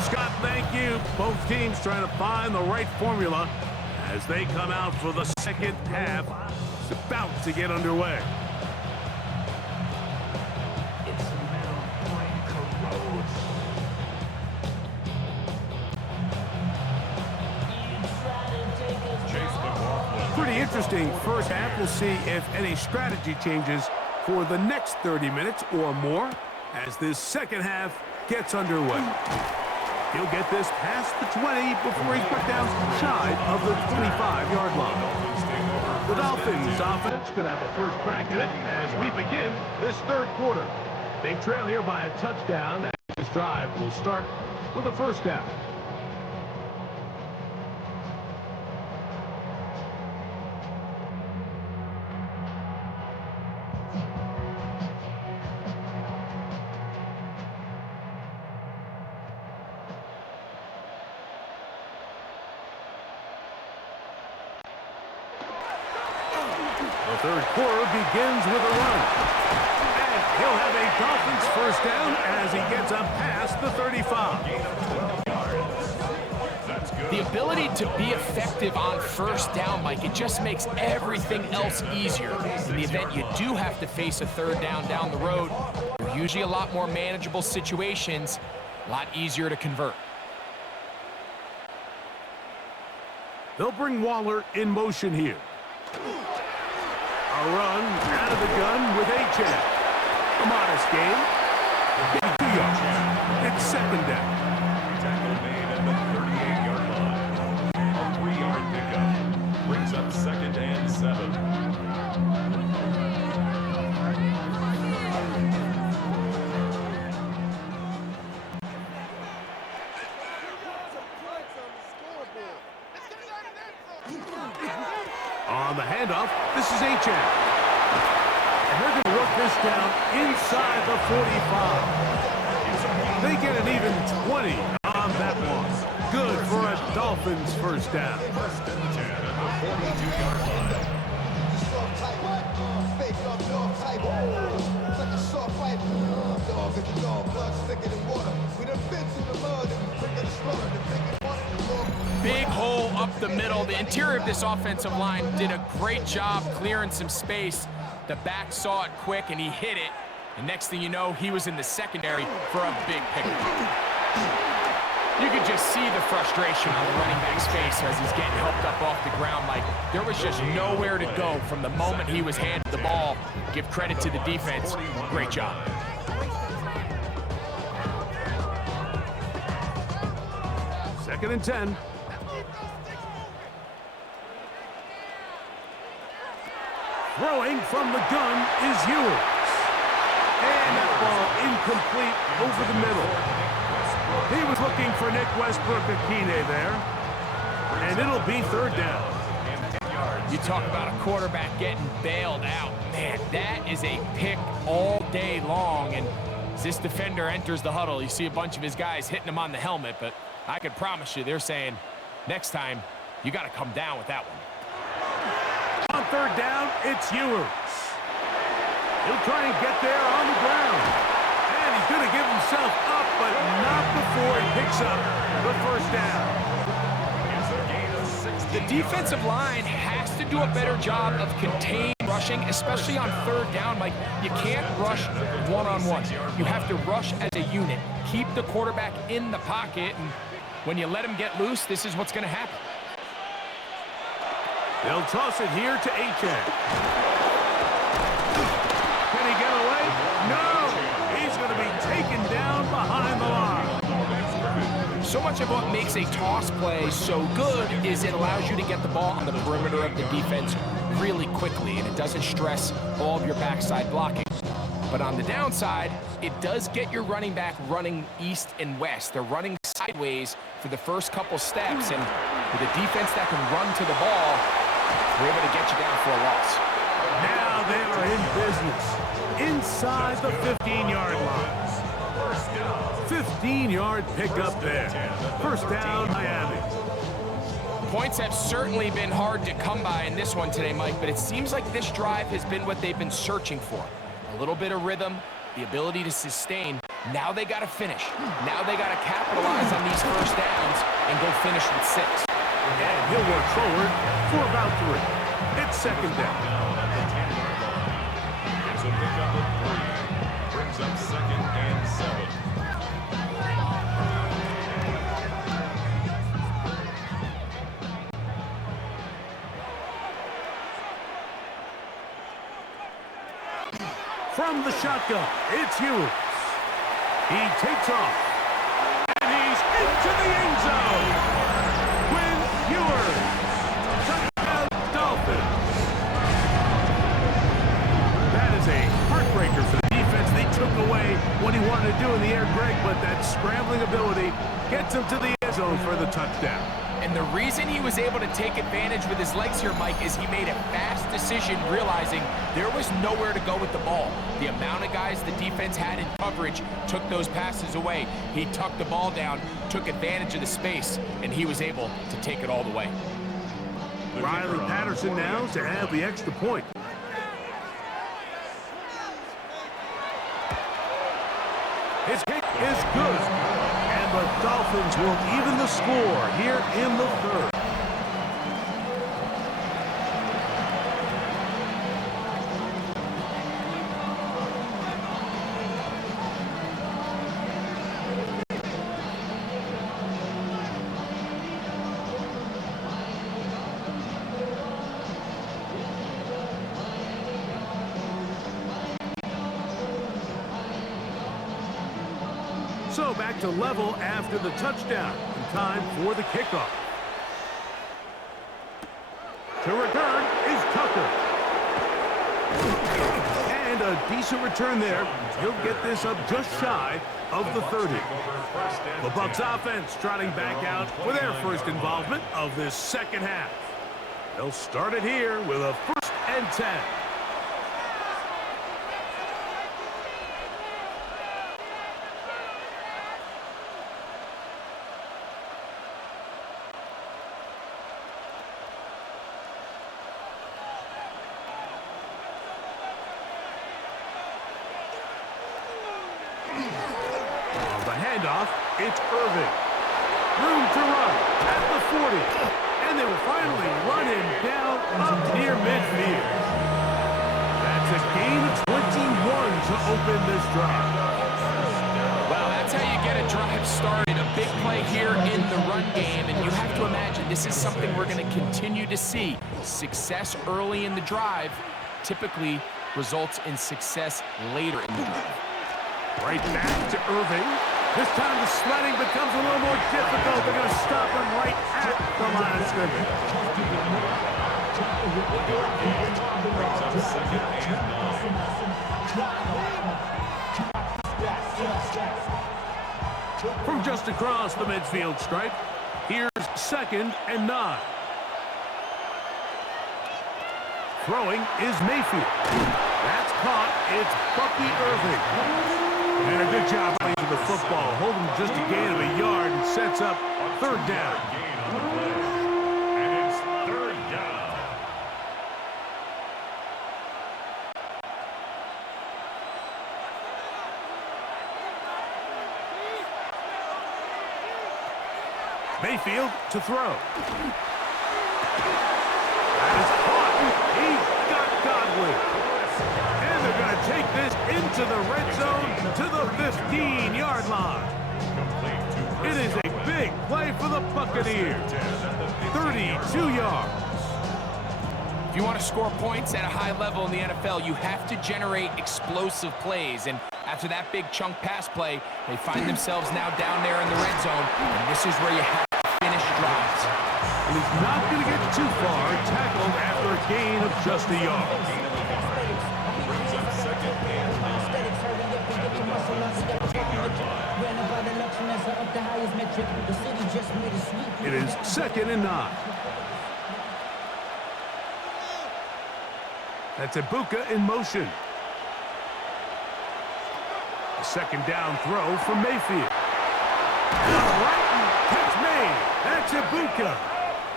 Scott, thank you. Both teams trying to find the right formula as they come out for the second half. It's about to get underway. Pretty interesting first half. We'll see if any strategy changes for the next 30 minutes or more as this second half gets underway. He'll get this past the 20 before he's put down shy of the 25-yard line. The Dolphins offense going to have a first crack at it as we begin this third quarter. They trail here by a touchdown. This drive will start with a first down. The third quarter begins with a run. And he'll have a Dolphins first down as he gets up past the 35. The ability to be effective on first down, Mike, it just makes everything else easier. In the event you do have to face a third down the road, they're usually a lot more manageable situations, a lot easier to convert. They'll bring Waller in motion here. A run out of the gun with A-Chan. A modest gain. 2 yards. It's second down. Tackle made at the 38-yard line. A 3-yard pickup brings up 2nd and 7. On the handoff, this is A-Chan. And they're going to work this down inside the 45. They get an even 20 on that one. Good for a Dolphins first down. 1st and 10 at the 42-yard line. Big hole up the middle. The interior of this offensive line did a great job clearing some space. The back saw it quick, and he hit it. And next thing you know, he was in the secondary for a big pickup. You could just see the frustration on the running back's face as he's getting helped up off the ground. Like, there was just nowhere to go from the moment he was handed the ball. Give credit to the defense. Great job. Second and 10. Throwing from the gun is Ewers. And that ball incomplete over the middle. He was looking for Nick Westbrook-Akine there. And it'll be third down. You talk about a quarterback getting bailed out. Man, that is a pick all day long. And as this defender enters the huddle, you see a bunch of his guys hitting him on the helmet. But I can promise you, they're saying, next time, you got to come down with that one. On third down, it's Ewers. He'll try and get there on the ground. And he's going to give himself up, but not before he picks up the first down. The defensive line has to do a better job of containing rushing, especially on third down. Like, you can't rush one-on-one. You have to rush as a unit. Keep the quarterback in the pocket, and when you let him get loose, this is what's going to happen. They'll toss it here to Achane. Can he get away? No! He's going to be taken down behind the line. So much of what makes a toss play so good is it allows you to get the ball on the perimeter of the defense really quickly, and it doesn't stress all of your backside blocking. But on the downside, it does get your running back running east and west. They're running sideways for the first couple steps, and with a defense that can run to the ball, we're able to get you down for a loss. Now they are in business inside the 15-yard line. 15-yard pickup there. First down, Miami. Points have certainly been hard to come by in this one today, Mike, but it seems like this drive has been what they've been searching for. A little bit of rhythm, the ability to sustain. Now they got to finish. Now they got to capitalize on these first downs and go finish with 6. And he'll work forward for about 3. It's second down. It's a pickup of 3. Brings up second and 7. From the shotgun, it's Ewers. He takes off. And he's into the end zone. With Ewers. Touchdown, Dolphins. That is a heartbreaker for the defense. They took away what he wanted to do in the air, Greg, but that scrambling ability gets him to the end zone for the touchdown. And the reason he was able to take advantage with his legs here, Mike, is he made a fast decision realizing there was nowhere to go with the ball. The amount of guys the defense had in coverage took those passes away. He tucked the ball down, took advantage of the space, and he was able to take it all the way. Riley Patterson now to add the extra point. His kick is good. And the Dolphins will even the score here in the third. So back to level after the touchdown. And time for the kickoff. To return is Tucker. And a decent return there. He'll get this up just shy of the 30. The Bucs offense trotting back out for their first involvement of this second half. They'll start it here with a 1st and 10. Handoff, it's Irving. Room to run at the 40. And they will finally run him down up near midfield. That's a gain of 21 to open this drive. Well, that's how you get a drive started. A big play here in the run game, and you have to imagine this is something we're going to continue to see. Success early in the drive typically results in success later in the drive. Right back to Irving. This time the sledding becomes a little more difficult. They're going to stop him right at the line of scrimmage. Brings up second and 9. From just across the midfield stripe, here's second and 9. Throwing is Mayfield. That's caught. It's Bucky Irving. And a good job playing the football. Holding just a gain of a yard and sets up third down. Gain on the play. And it's third down. Mayfield to throw. That is caught. He got Godwin. And they're going to take this into the red zone to the 15-yard line. It is a big play for the Buccaneers. 32 yards. If you want to score points at a high level in the NFL, you have to generate explosive plays. And after that big chunk pass play, they find themselves now down there in the red zone. And this is where you have to finish drives. And he's not going to get too far, tackled after a gain of just a yard. Brings up second and 9. It is second and 9. That's Ibuka in motion. A second down throw from Mayfield. Right catch made. That's Ibuka.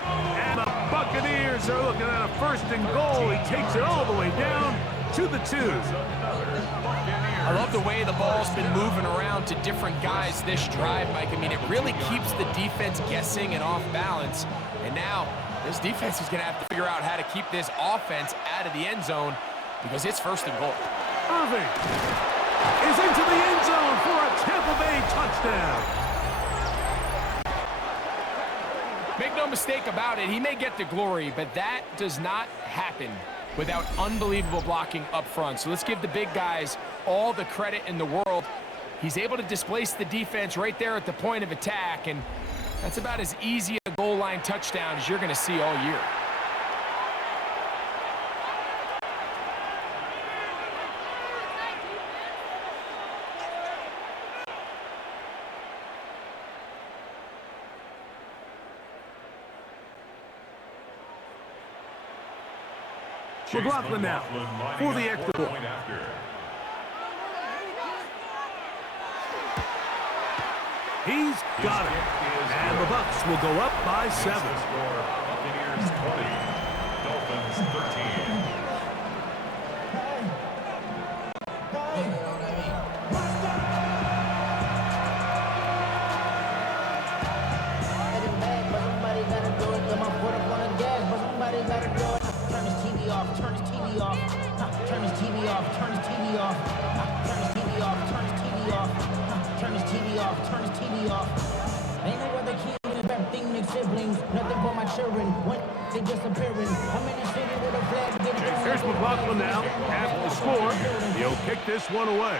And the Buccaneers are looking at a first and goal. He takes it all the way down to the 2. I love the way the ball's been moving around to different guys this drive, Mike. I mean, it really keeps the defense guessing and off balance. And now this defense is going to have to figure out how to keep this offense out of the end zone because it's first and goal. Irving is into the end zone for a Tampa Bay touchdown. Make no mistake about it, he may get the glory, but that does not happen without unbelievable blocking up front. So let's give the big guys all the credit in the world. He's able to displace the defense right there at the point of attack, and that's about as easy a goal line touchdown as you're going to see all year. McLaughlin now for the extra point. He's got it. And the Bucs will go up by 7. Buccaneers 20, Dolphins 13. Turn his TV off. Turn his TV off. Turn his TV off. Turn his TV off. Turn his TV off. Turn his TV off. Turn his TV off. Ain't no other kid in the thing like siblings. Nothing but my children. When they disappearing. I'm in the city with a flag. Here's McLaughlin now. After the score, he'll kick this one away.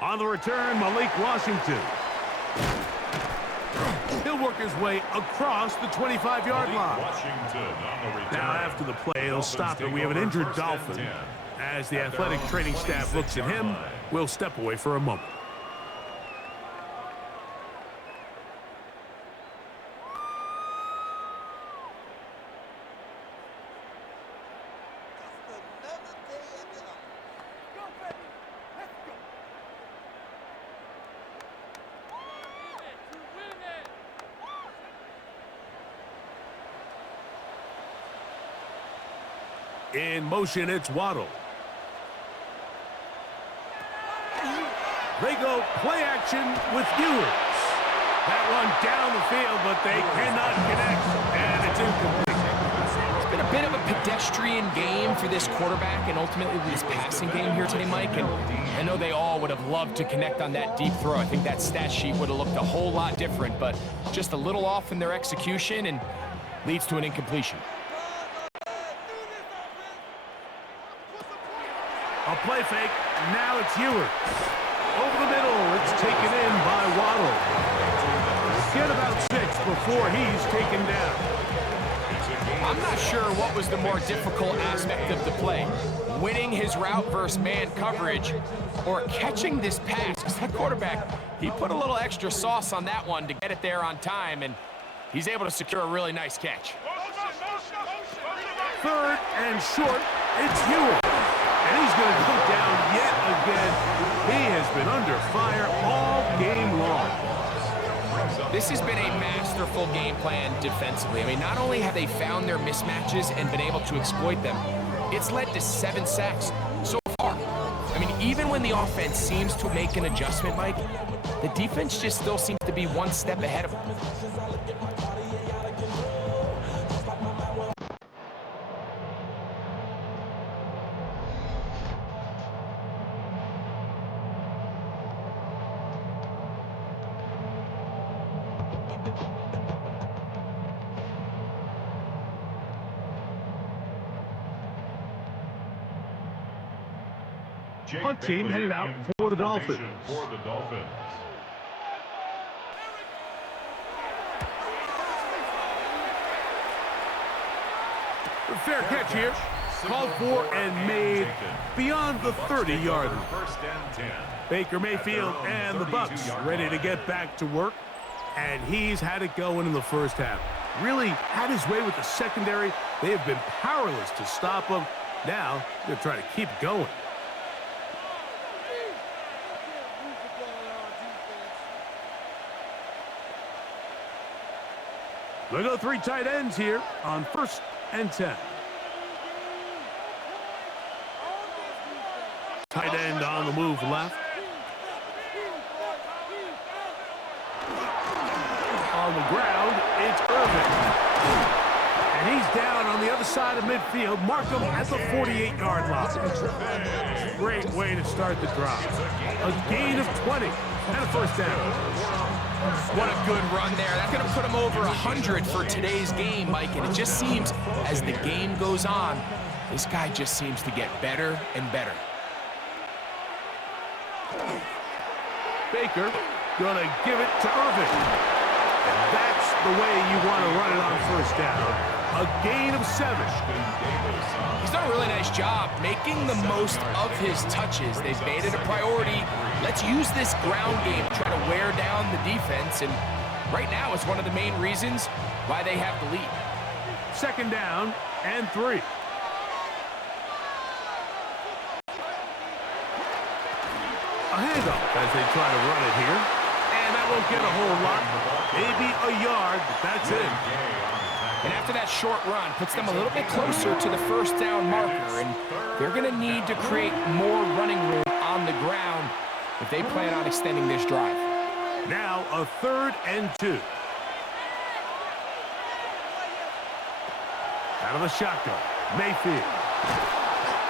On the return, Malik Washington. He'll work his way across the 25-yard line. Now after the play, he'll stop it. We have an injured Dolphin. As the athletic training staff looks at him, we'll step away for a moment. In motion, it's Waddle. They go play action with Ewers. That one down the field, but they cannot connect, and it's incomplete. It's been a bit of a pedestrian game for this quarterback and ultimately this passing game here today, Mike. And I know they all would have loved to connect on that deep throw. I think that stat sheet would have looked a whole lot different, but just a little off in their execution and leads to an incompletion. A play fake. Now it's Ewers. Over the middle. It's taken in by Waddle. Get about 6 before he's taken down. I'm not sure what was the more difficult aspect of the play. Winning his route versus man coverage or catching this pass. Because that quarterback, he put a little extra sauce on that one to get it there on time, and he's able to secure a really nice catch. 3rd and short. It's Ewers. And he's going to go down yet again. He has been under fire all game long. This has been a masterful game plan defensively. I mean, not only have they found their mismatches and been able to exploit them, it's led to 7 sacks so far. I mean, even when the offense seems to make an adjustment, Mike, the defense just still seems to be one step ahead of them. Punt team headed out for the Dolphins. A fair catch here. Called for and made beyond the 30-yard line. Baker Mayfield and the Bucs ready to get back to work. And he's had it going in the first half. Really had his way with the secondary. They have been powerless to stop him. Now they're trying to keep going. They go 3 tight ends here on 1st and 10. Tight end on the move left. On the ground, it's Irvin. And he's down on the other side of midfield. Mark him at the 48-yard line. Great way to start the drive. A gain of 20 and a 1st down. What a good run there. That's going to put him over 100 for today's game, Mike. And it just seems, as the game goes on, this guy just seems to get better and better. Baker going to give it to Irvin. And that's the way you want to run it on 1st down. A gain of 7. He's done a really nice job making the most of his touches. They've made it a priority. Let's use this ground game to try to wear down the defense. And right now it's one of the main reasons why they have the lead. 2nd down and 3. A handoff as they try to run it here. And that won't get a whole lot. Maybe a yard, but that's it. And after that short run, puts them a little bit closer to the 1st down marker. And they're going to need to create more running room on the ground if they plan on extending this drive. Now a 3rd and 2. Out of the shotgun, Mayfield.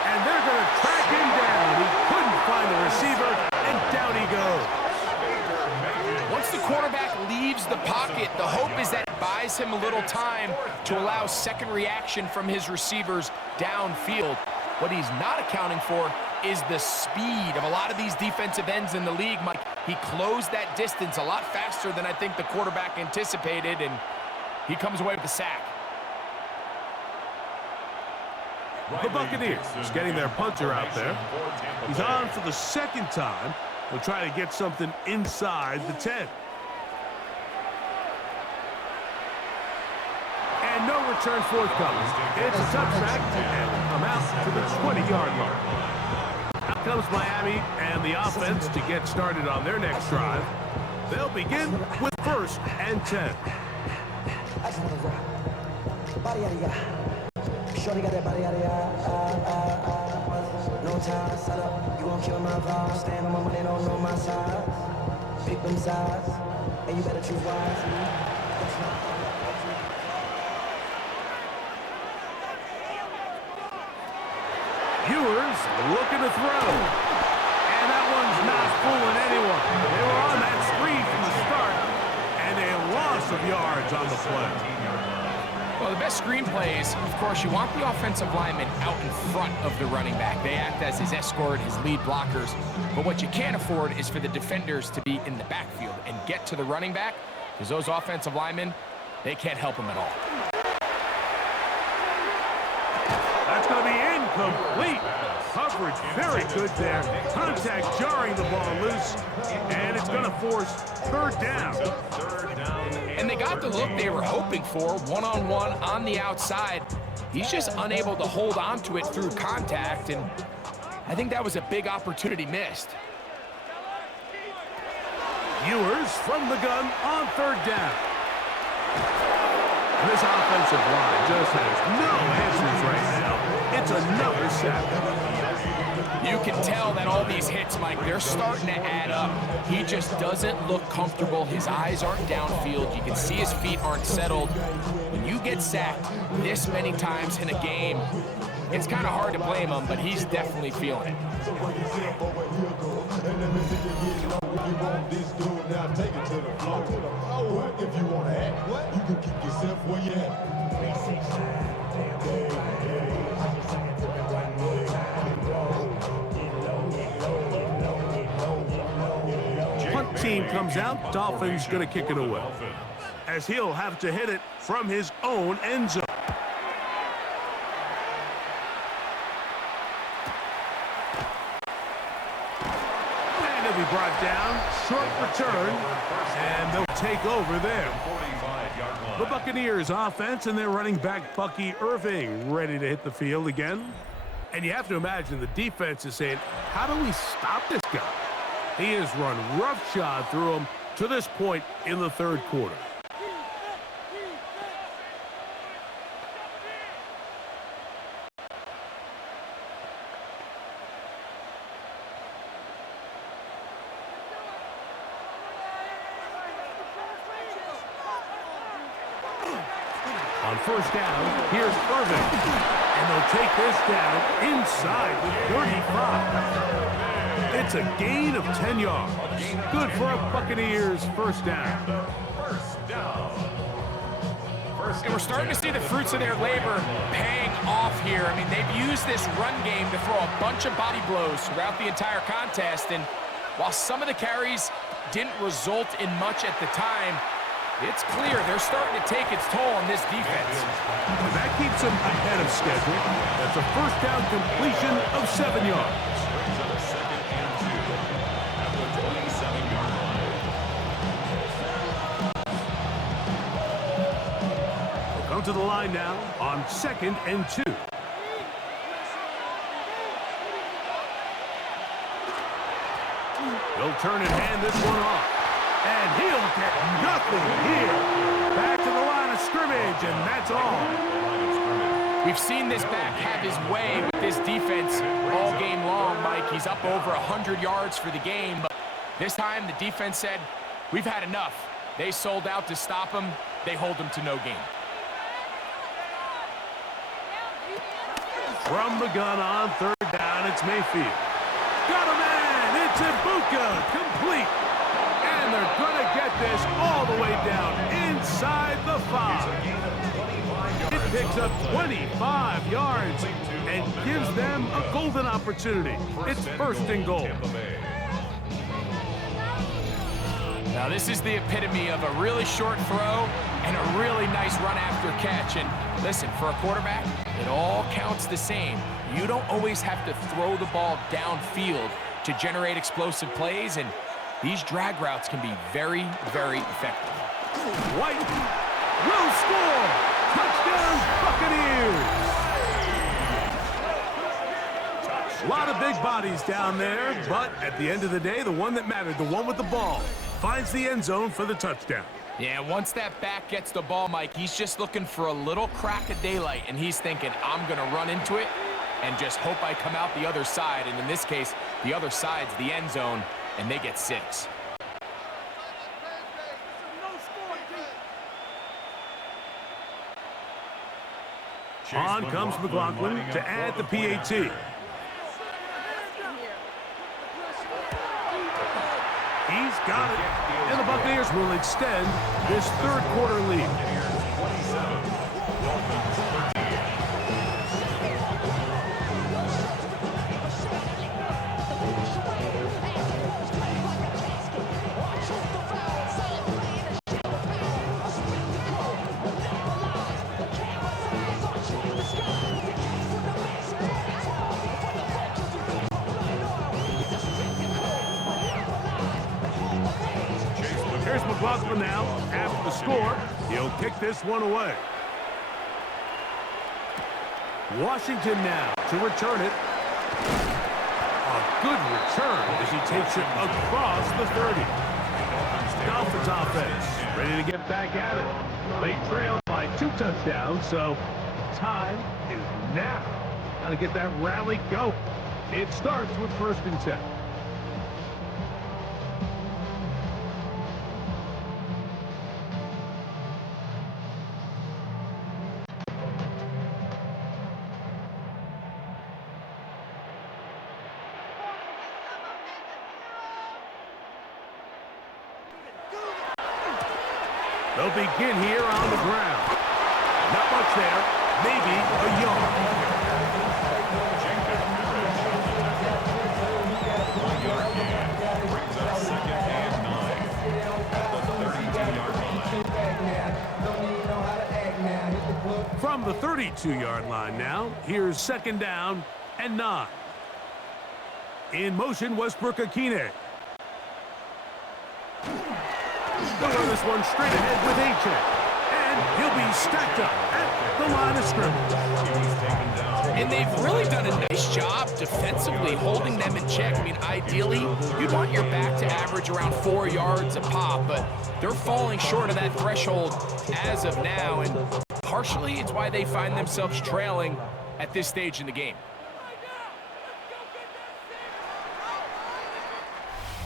And they're going to track him down. He couldn't find the receiver, and down he goes. Once the quarterback leaves the pocket, the hope is that it buys him a little time to allow second reaction from his receivers downfield. What he's not accounting for is the speed of a lot of these defensive ends in the league, Mike. He closed that distance a lot faster than I think the quarterback anticipated, and he comes away with the sack. The Buccaneers just getting their punter out there. He's on for the 2nd time. They'll try to get something inside the 10. And no return forthcoming. It's a touchback and come out to the 20-yard line. Out comes Miami and the offense to get started on their next drive. They'll begin with 1st and 10. Shorty got that body out of no ties, set up, you gon' kill my vibe. Stand on my money, don't know my size. Pick them sides, and you better choose wisely. Ewers looking to throw. And that one's not fooling anyone. They were on that screen from the start, and a loss of yards on the play. Well, the best screen plays, of course, you want the offensive lineman out in front of the running back. They act as his escort, his lead blockers. But what you can't afford is for the defenders to be in the backfield and get to the running back, because those offensive linemen, they can't help him at all. That's going to be incomplete. Coverage very good there. Contact jarring the ball loose, and it's going to force third down. And they got the look they were hoping for, one-on-one on the outside. He's just unable to hold on to it through contact, and I think that was a big opportunity missed. Ewers from the gun on third down. This offensive line just has no answers right now. It's another sack. You can tell that all these hits, Mike, they're starting to add up. He just doesn't look comfortable. His eyes aren't downfield. You can see his feet aren't settled. When you get sacked this many times in a game, it's kind of hard to blame him, but he's definitely feeling it. Punt team comes out. Dolphins going to kick it away, as he'll have to hit it from his own end zone. And he'll be brought down. Short return, and they'll take over there. The Buccaneers offense and their running back Bucky Irving ready to hit the field again. And you have to imagine the defense is saying, how do we stop this guy? He has run roughshod through him to this point in the third quarter. On first down, here's Irving. And they'll take this down inside the 35. It's a gain of 10 yards. Good for a Buccaneers first down. And we're starting to see the fruits of their labor paying off here. I mean, they've used this run game to throw a bunch of body blows throughout the entire contest. And while some of the carries didn't result in much at the time, it's clear they're starting to take its toll on this defense. And that keeps them ahead of schedule. That's a first down completion of 7 yards. We'll come to the line now on 2nd and 2. He'll turn and hand this one off. And he'll get nothing here. Back to the line of scrimmage, and that's all. We've seen this back have his way with this defense all game long, Mike. He's up over 100 yards for the game, but this time the defense said, we've had enough. They sold out to stop him. They hold him to no gain. From the gun on third down, it's Mayfield. Got a man. It's Ibuka. Complete. And they're going to get this all the way down inside the 5. It picks up 25 yards and gives them a golden opportunity. It's first and goal. Now this is the epitome of a really short throw and a really nice run after catch. And listen, for a quarterback, it all counts the same. You don't always have to throw the ball downfield to generate explosive plays, and these drag routes can be very, very effective. White will score. Touchdown, Buccaneers. A lot of big bodies down there, but at the end of the day, the one that mattered, the one with the ball, finds the end zone for the touchdown. Yeah, once that back gets the ball, Mike, he's just looking for a little crack of daylight, and he's thinking, I'm going to run into it and just hope I come out the other side. And in this case, the other side's the end zone, and they get 6. On comes McLaughlin to add the PAT. He's got it. And the Buccaneers will extend this third quarter lead. Here's McLaughlin now. After the score, he'll kick this one away. Washington now to return it. A good return as he takes it across the 30. Dolphins offense ready to get back at it. They trail by 2 touchdowns, so time is now. Got to get that rally going. It starts with 1st and 10. They'll begin here on the ground. Not much there. Maybe a yard. 1 yard gain. Brings up 2nd and 9 at the 32-yard line. From the 32-yard line now, here's 2nd down and 9. In motion, Westbrook-Akine. They'll run this one straight ahead with A-check. And he'll be stacked up at the line of scrimmage. And they've really done a nice job defensively holding them in check. I mean, ideally, you'd want your back to average around 4 yards a pop, but they're falling short of that threshold as of now, and partially it's why they find themselves trailing at this stage in the game.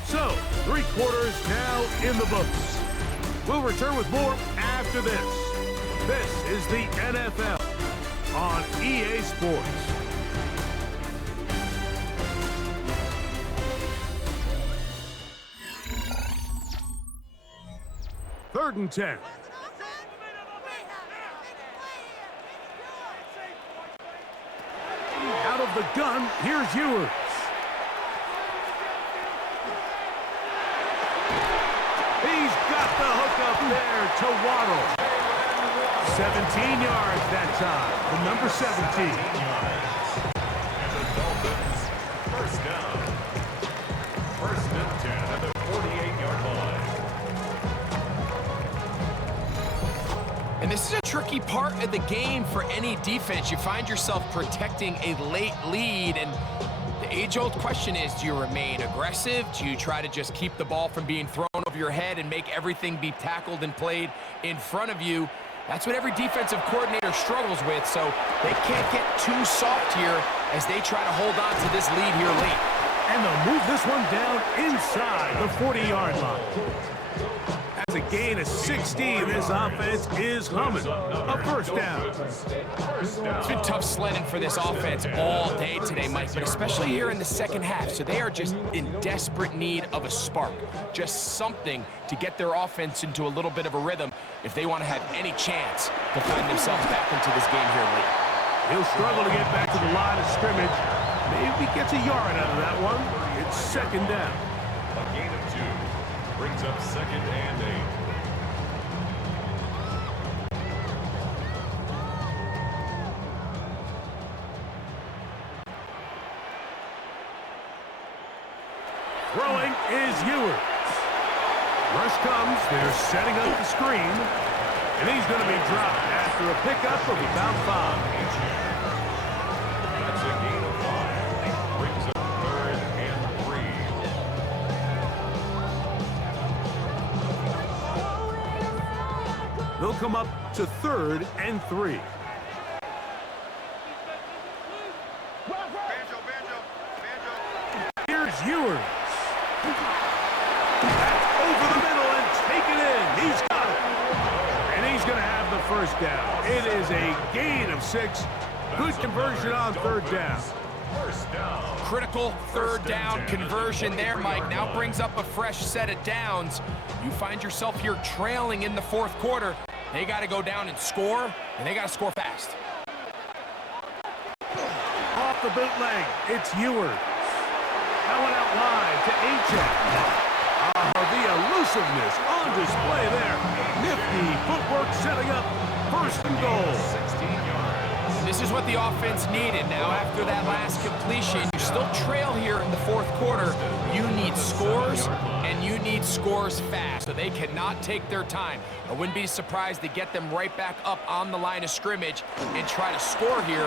So, 3 quarters now in the books. We'll return with more after this. This is the NFL on EA Sports. Third and 10. Out of the gun, here's Ewers. He's got the hook up there to Waddle. 17 yards that time from number 17. And the Dolphins, 1st down. 1st and 10 at the 48-yard line. And this is a tricky part of the game for any defense. You find yourself protecting a late lead, and the age-old question is, do you remain aggressive? Do you try to just keep the ball from being thrown over your head and make everything be tackled and played in front of you? That's what every defensive coordinator struggles with, so they can't get too soft here as they try to hold on to this lead here late. And they'll move this one down inside the 40-yard line. As a gain of 16, this offense is humming. A 1st down. It's been tough sledding for this offense all day today, Mike, but especially here in the second half. So they are just in desperate need of a spark, just something to get their offense into a little bit of a rhythm if they want to have any chance to find themselves back into this game here late. He'll struggle to get back to the line of scrimmage. Maybe gets a yard out of that one. It's 2nd down. A gain of 2 brings up 2nd and 8. Throwing is Ewers. Rush comes. They're setting up the screen. And he's going to be dropped after a pickup of about 5. That's a gain of 5. Brings up 3rd and 3. They'll come up to 3rd and 3. Ewers. That's over the middle and taken in. He's got it. And he's going to have the first down. It is a gain of 6. Good conversion on third down. First down. Critical third down conversion there, Mike. Now brings up a fresh set of downs. You find yourself here trailing in the fourth quarter. They got to go down and score, and they got to score fast. Off the bootleg, it's Ewers. That one out wide to Achek. The elusiveness on display there. Nifty footwork setting up first and goal. 16 yards. This is what the offense needed. Now, after that last completion, you still trail here in the fourth quarter. You need scores, and you need scores fast, so they cannot take their time. I wouldn't be surprised to get them right back up on the line of scrimmage and try to score here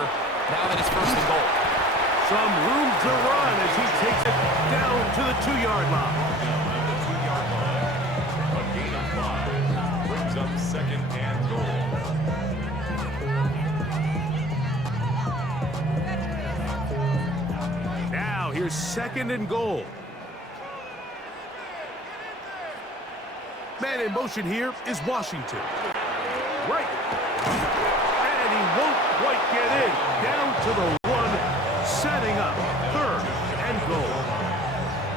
now that it's first and goal. Some room to run as he takes it down to the 2-yard line. A gain of 5 brings up second and goal. Now here's second and goal. Man in motion here is Washington. Right. And he won't quite get in. Down to the 1, setting up third and goal.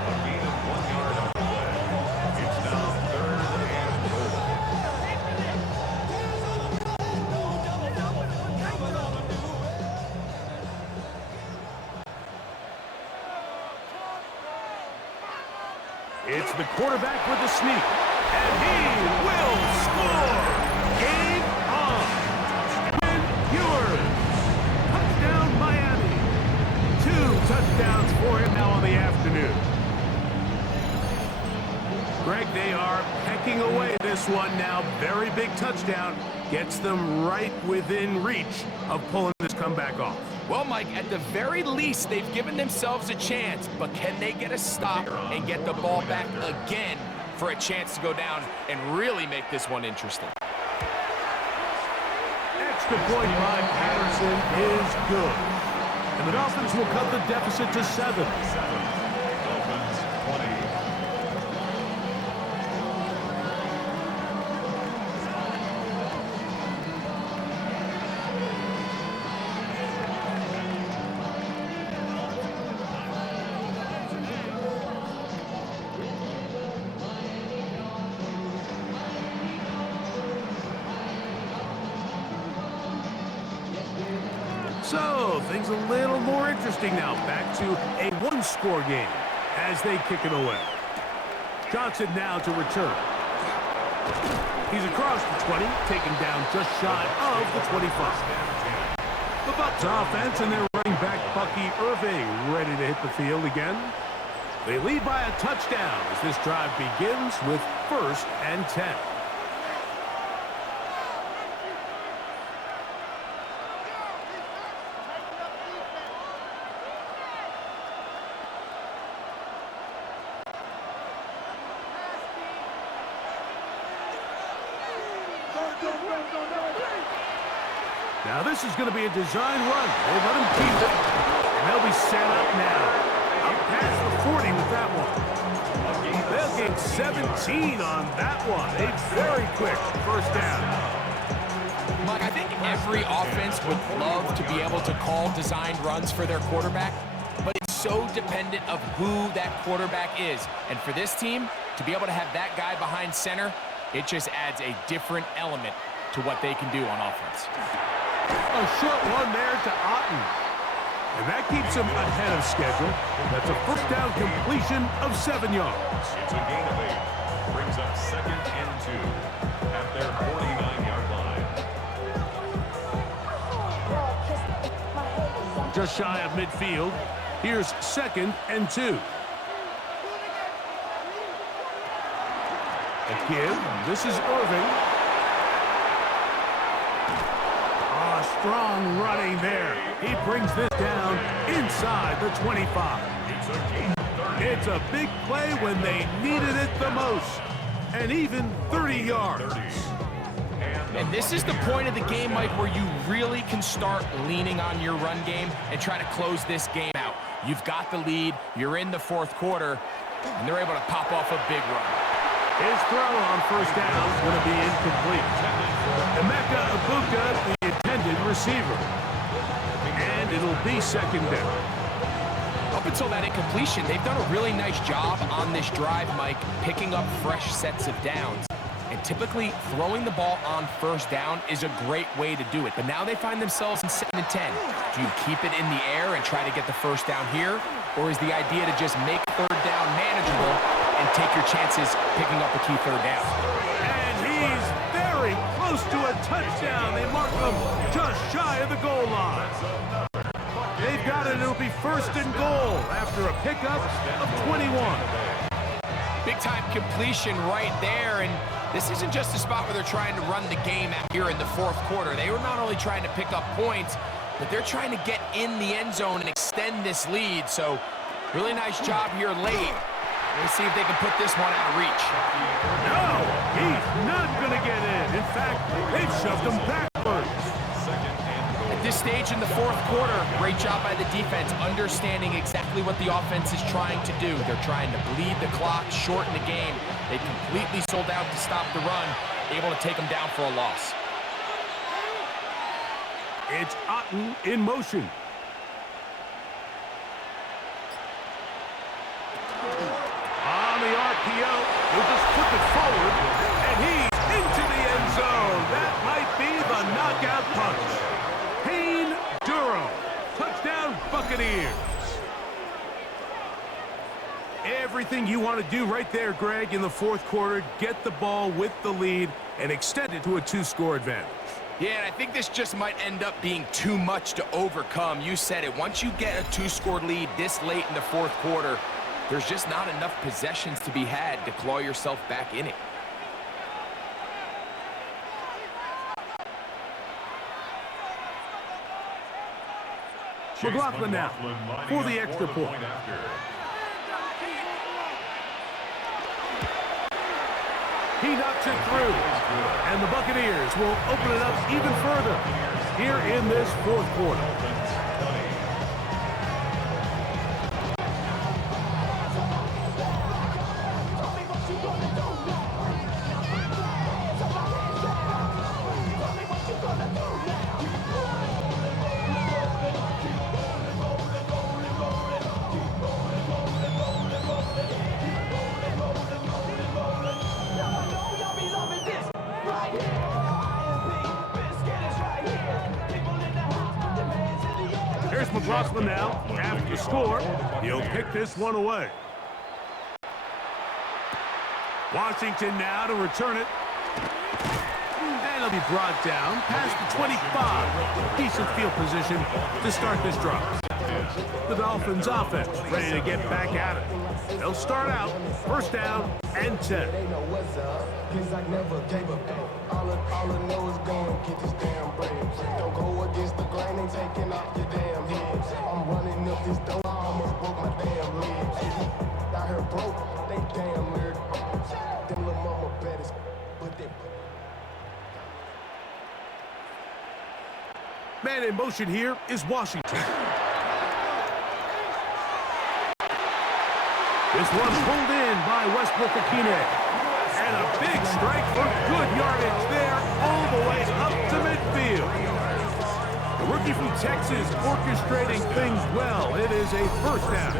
A gain of 1 yard on the play. It's now third and goal. It's the quarterback with the sneak. And he will score. Game on. Ewers. Touchdown, Miami. 2 touchdowns for him now on the afternoon. Greg, they are pecking away this one now. Very big touchdown. Gets them right within reach of pulling this comeback off. Well, Mike, at the very least, they've given themselves a chance, but can they get a stop and get the ball back again for a chance to go down and really make this one interesting? Extra point by Patterson is good. And the Dolphins will cut the deficit to 7. Dolphins 20. So, things a little more interesting now. Back to a 1-score game as they kick it away. Johnson now to return. He's across the 20, taken down just shy of the 25. The Bucs offense and their running back Bucky Irving ready to hit the field again. They lead by a touchdown as this drive begins with 1st and 10. Now this is going to be a design run. They let him keep it, and they'll be set up now. Up past the 40 with that one. They'll gain 17 on that one. A very quick first down. Mike, I think every offense would love to be able to call designed runs for their quarterback, but it's so dependent of who that quarterback is. And for this team, to be able to have that guy behind center, it just adds a different element to what they can do on offense. A short one there to Otten. And that keeps him ahead of schedule. That's a first down completion of 7 yards. It's a gain of 8. Brings up second and 2 at their 49-yard line. Just shy of midfield. Here's 2nd and 2. Again, this is Irving. Strong running there. He brings this down inside the 25. It's a big play when they needed it the most. And even 30 yards. And this is the point of the game, Mike, where you really can start leaning on your run game and try to close this game out. You've got the lead, you're in the fourth quarter, and they're able to pop off a big run. His throw on first down is going to be incomplete. Emeka Ibuka, the intended receiver. And it'll be second down. Up until that incompletion, they've done a really nice job on this drive, Mike, picking up fresh sets of downs. And typically, throwing the ball on first down is a great way to do it. But now they find themselves in 2nd and 10. Do you keep it in the air and try to get the first down here? Or is the idea to just make third down manageable and take your chances picking up a key third down? And he's very close to a touchdown. They mark him just shy of the goal line. They've got it. It'll be 1st and goal after a pickup of 21. Big-time completion right there, and this isn't just a spot where they're trying to run the game out here in the fourth quarter. They were not only trying to pick up points, but they're trying to get in the end zone and extend this lead. So, really nice job here late. Let's see if they can put this one out of reach. No, he's not going to get in. In fact, they've shoved him backwards. At this stage in the fourth quarter, great job by the defense, understanding exactly what the offense is trying to do. They're trying to bleed the clock, shorten the game. They completely sold out to stop the run, able to take them down for a loss. It's Otten in motion. On the RPO, he'll just flip it forward, and he's into the end zone. That might be the knockout punch. Payne Durham, touchdown Buccaneers. Everything you want to do right there, Greg, in the fourth quarter, get the ball with the lead and extend it to a 2-score advantage. Yeah, and I think this just might end up being too much to overcome. You said it. Once you get a 2-score lead this late in the fourth quarter, there's just not enough possessions to be had to claw yourself back in it. McLaughlin now for the extra point. He knocks it through, and the Buccaneers will open it up even further here in this fourth quarter. Here's McLaughlin now. After the score, he'll pick this one away. Washington now to return it. And it'll be brought down past the 25. Decent field position to start this drive. The Dolphins offense ready to get back at it. They'll start out 1st down and 10. They know what's up, 'cause I never gave up. All I know is go and get this damn bread. Don't go against the grain and taking off your damn head. I'm running up this door, I almost broke my damn legs. I heard broke, they damn weird. Them little mama better, but they... Man in motion here is Washington. This one's pulled in by Westbrook-Akine. And a big strike for good yardage there all the way up to midfield. The rookie from Texas orchestrating things well. It is a 1st down.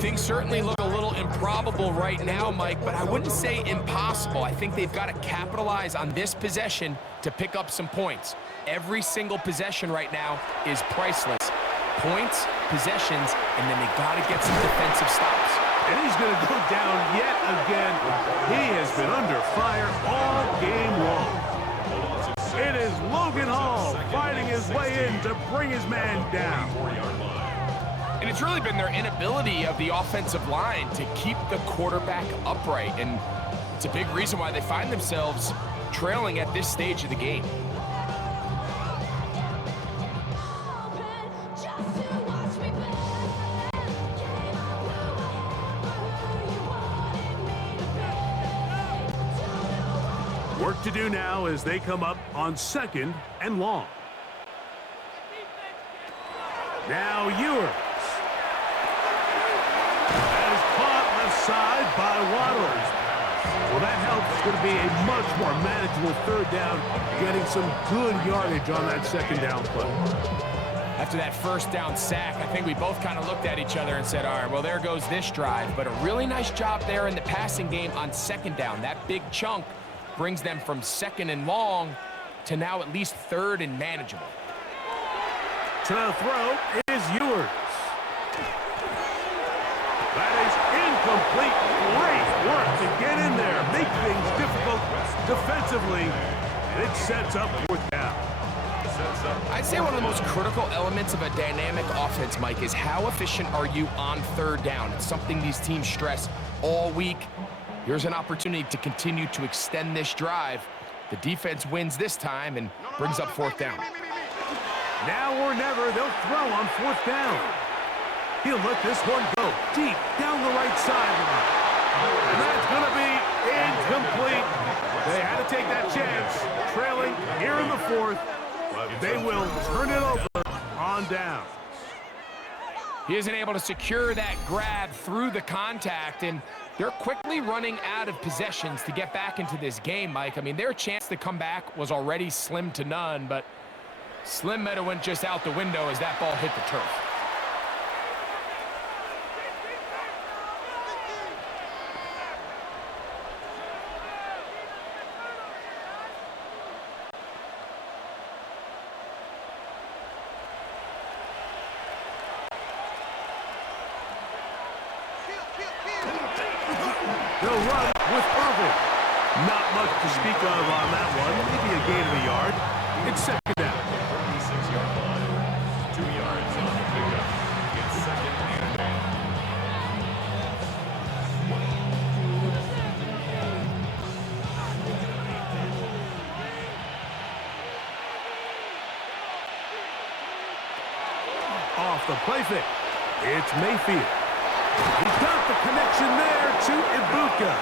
Things certainly look a little improbable right now, Mike, but I wouldn't say impossible. I think they've got to capitalize on this possession to pick up some points. Every single possession right now is priceless. Points, possessions, and then they got to get some defensive stops. And he's going to go down yet again. He has been under fire all game long. It is Logan Hall fighting his way in to bring his man down. And it's really been their inability of the offensive line to keep the quarterback upright. And it's a big reason why they find themselves trailing at this stage of the game. Work to do now as they come up on 2nd and long. Now Ewers. That is caught left side by Waddle. Well, that helps. It's going to be a much more manageable 3rd down, getting some good yardage on that 2nd down play. After that 1st down sack, I think we both kind of looked at each other and said, all right, well, there goes this drive. But a really nice job there in the passing game on 2nd down. That big chunk brings them from 2nd and long to now at least 3rd and manageable. To throw is Ewers. That is incomplete. Great work to get in there, make things difficult defensively, and it sets up 4th down. I'd say one of the most critical elements of a dynamic offense, Mike, is how efficient are you on 3rd down. It's something these teams stress all week. Here's an opportunity to continue to extend this drive. The defense wins this time and brings up 4th down. Now or never, they'll throw on 4th down. He'll let this one go deep down the right sideline. And that's going to be incomplete. They had to take that chance, trailing here in the 4th. But they will turn it over on down. He isn't able to secure that grab through the contact, and they're quickly running out of possessions to get back into this game, Mike. I mean, their chance to come back was already slim to none, but slim might have went just out the window as that ball hit the turf. They'll run with Irvin. Not much to speak of on that one. Maybe a gain of a yard. It's 2nd down. 36-yard line. 2 yards on the pickup. It's 2nd and 10. Off the play fake. It's Mayfield. He's got the connection there to Ibuka.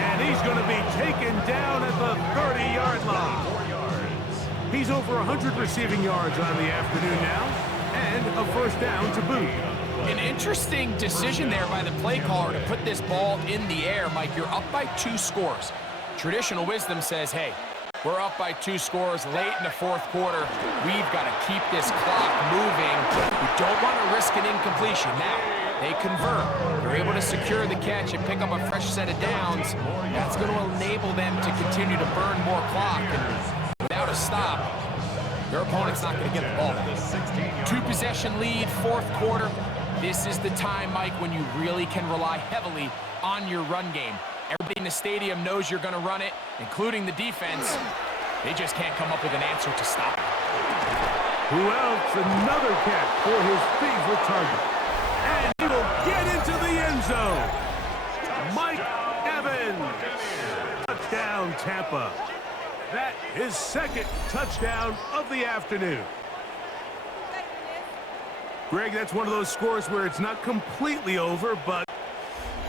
And he's going to be taken down at the 30-yard line. 4 yards. He's over 100 receiving yards on the afternoon now, and a 1st down to boot. An interesting decision there by the play caller to put this ball in the air. Mike, you're up by 2 scores. Traditional wisdom says, hey, we're up by 2 scores late in the 4th quarter. We've got to keep this clock moving. We don't want to risk an incompletion. Now, they convert. They're able to secure the catch and pick up a fresh set of downs. That's going to enable them to continue to burn more clock. And without a stop, their opponent's not going to get the ball back. 2-possession lead, 4th quarter. This is the time, Mike, when you really can rely heavily on your run game. Everybody in the stadium knows you're going to run it, including the defense. They just can't come up with an answer to stop it. Who else? Another catch for his favorite target. And he will get into the end zone. Mike Evans. Touchdown, Tampa. That is 2nd touchdown of the afternoon. Greg, that's one of those scores where it's not completely over, but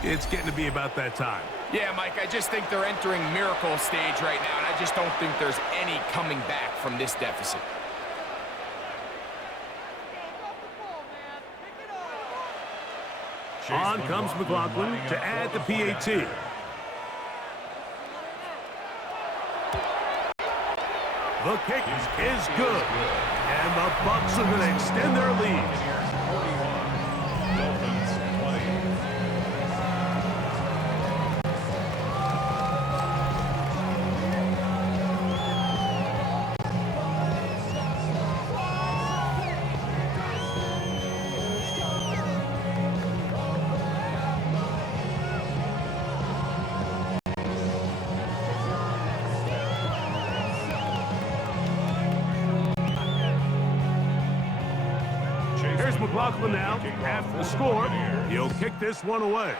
it's getting to be about that time. Yeah, Mike, I just think they're entering miracle stage right now, and I just don't think there's any coming back from this deficit. On comes McLaughlin to add the PAT. The kick is good, and the Bucs are going to extend their lead. Dolphins 20. Here's McLaughlin now. After the score, he'll kick this one away.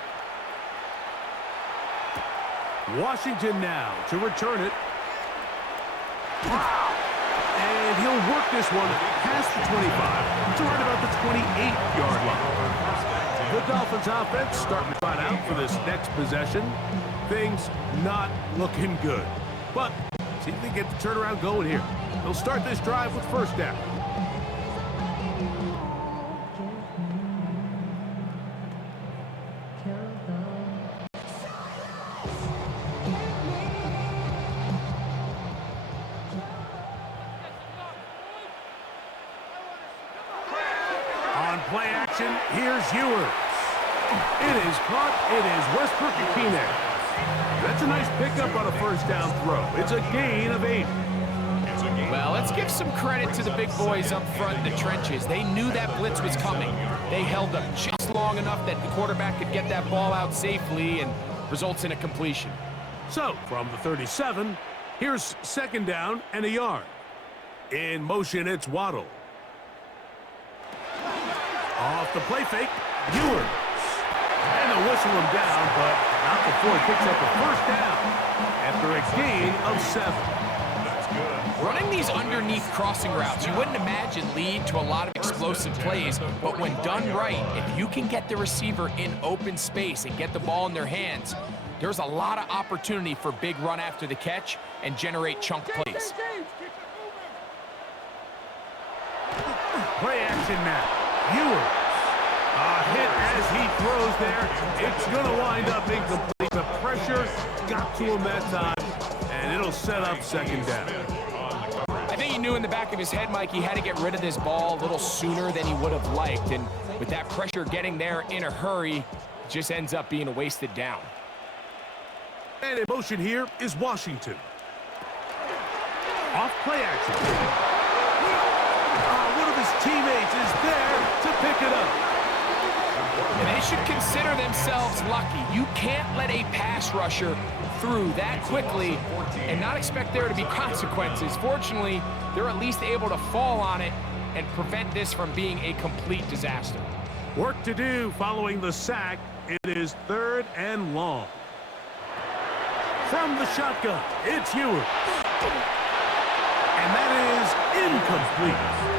Washington now to return it. And he'll work this one past the 25 to right about the 28-yard line. The Dolphins offense starting to find out for this next possession. Things not looking good. But See if they get the turnaround going here. They'll start this drive with first down. On play action, here's Ewers. It is caught. It is Westbrook-Akine. That's a nice pickup on a first down throw. It's a gain of 8. Well, let's give some credit to the big boys up front in the trenches. They knew that blitz was coming. They held up just long enough that the quarterback could get that ball out safely and results in a completion. So, from the 37, here's second down and a yard. In motion, it's Waddle. Off the play fake, Ewers. And they'll whistle him down, but not before he picks up a first down after a gain of 7. That's good. Running these underneath crossing routes, you wouldn't imagine lead to a lot of explosive plays, but when done right, if you can get the receiver in open space and get the ball in their hands, there's a lot of opportunity for big run after the catch and generate chunk plays. Play action now. Ewers. A hit as he throws there. It's going to wind up incomplete. The pressure got to him that time, and it'll set up second down. I think he knew in the back of his head, Mike, he had to get rid of this ball a little sooner than he would have liked. And with that pressure getting there in a hurry, it just ends up being a wasted down. And in motion here is Washington. Off play action. One of his teammates is there to pick it up. And they should consider themselves lucky. You can't let a pass rusher through that quickly and not expect there to be consequences. Fortunately, they're at least able to fall on it and prevent this from being a complete disaster. Work to do following the sack. It is third and long. From the shotgun, it's Ewers. And that is incomplete.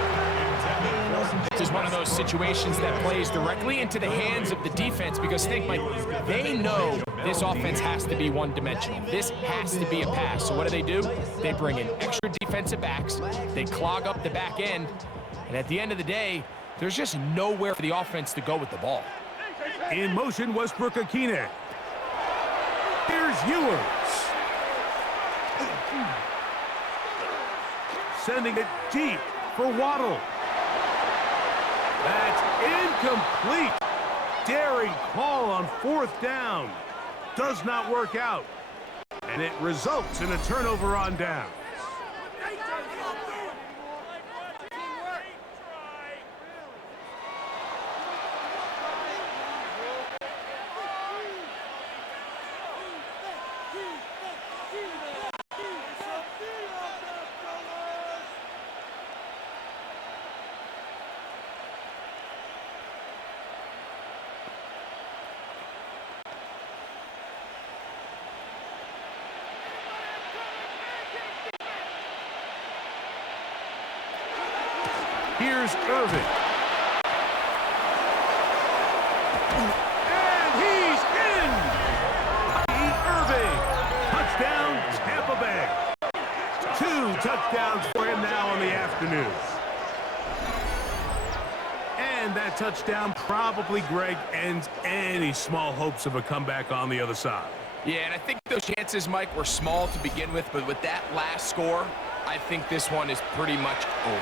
This is one of those situations that plays directly into the hands of the defense because think, Mike, they know this offense has to be one-dimensional. This has to be a pass. So what do? They bring in extra defensive backs. They clog up the back end. And at the end of the day, there's just nowhere for the offense to go with the ball. In motion, Westbrook-Akine. Here's Ewers. Sending it deep for Waddle. That's incomplete. Daring call on fourth down. Does not work out. And it results in a turnover on down. Here's Irving. And he's in! Irving. Touchdown, Tampa Bay. 2 touchdowns for him now on the afternoon. And that touchdown probably, Greg, ends any small hopes of a comeback on the other side. Yeah, and I think those chances, Mike, were small to begin with, but with that last score, I think this one is pretty much over.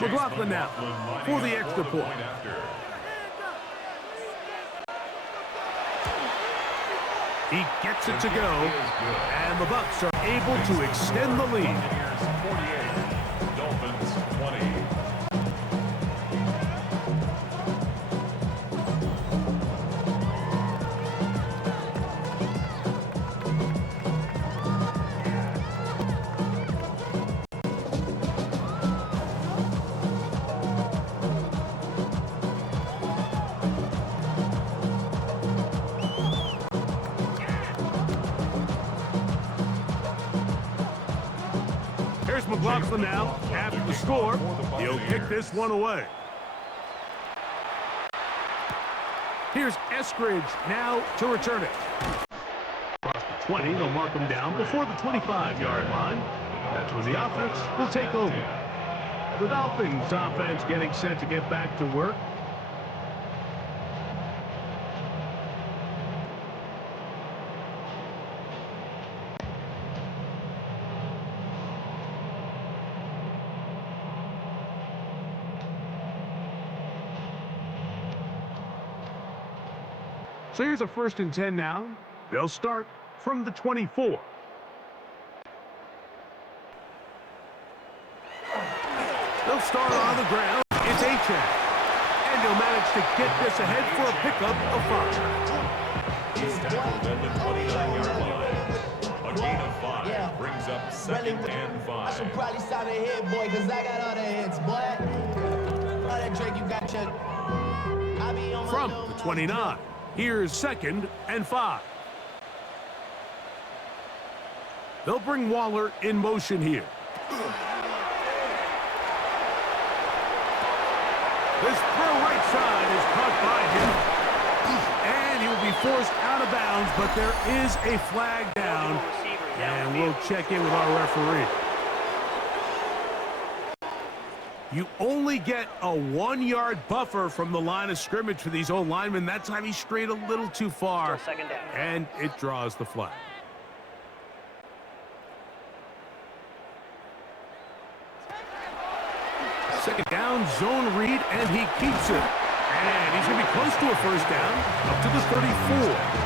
McLaughlin now for the extra point. He gets it to go, and the Bucs are able to extend the lead. Buccaneers 48, Dolphins 20. There's McLaughlin now. After the score, he'll kick this one away. Here's Eskridge now to return it. Across the 20, they'll mark him down before the 25-yard line. That's when the offense will take over. The Dolphins offense getting set to get back to work. So here's a 1st and 10 now. They'll start from the 24. They'll start on the ground. It's A-Check. And he'll manage to get this ahead for a pickup of 5. He's tackled at the 29-yard line. A gain of 5 brings up 2nd and 5. I should probably start a hit, boy, because I got all the hits, boy. All that Drake, you got your... I be on my From the 29. Here's 2nd and 5. They'll bring Waller in motion here. This throw right side is caught by him. And he will be forced out of bounds, but there is a flag down. And we'll check in with our referee. You only get a 1-yard buffer from the line of scrimmage for these old linemen. That time he strayed a little too far, and it draws the flag. Second down, zone read, and he keeps it. And he's going to be close to a 1st down, up to the 34.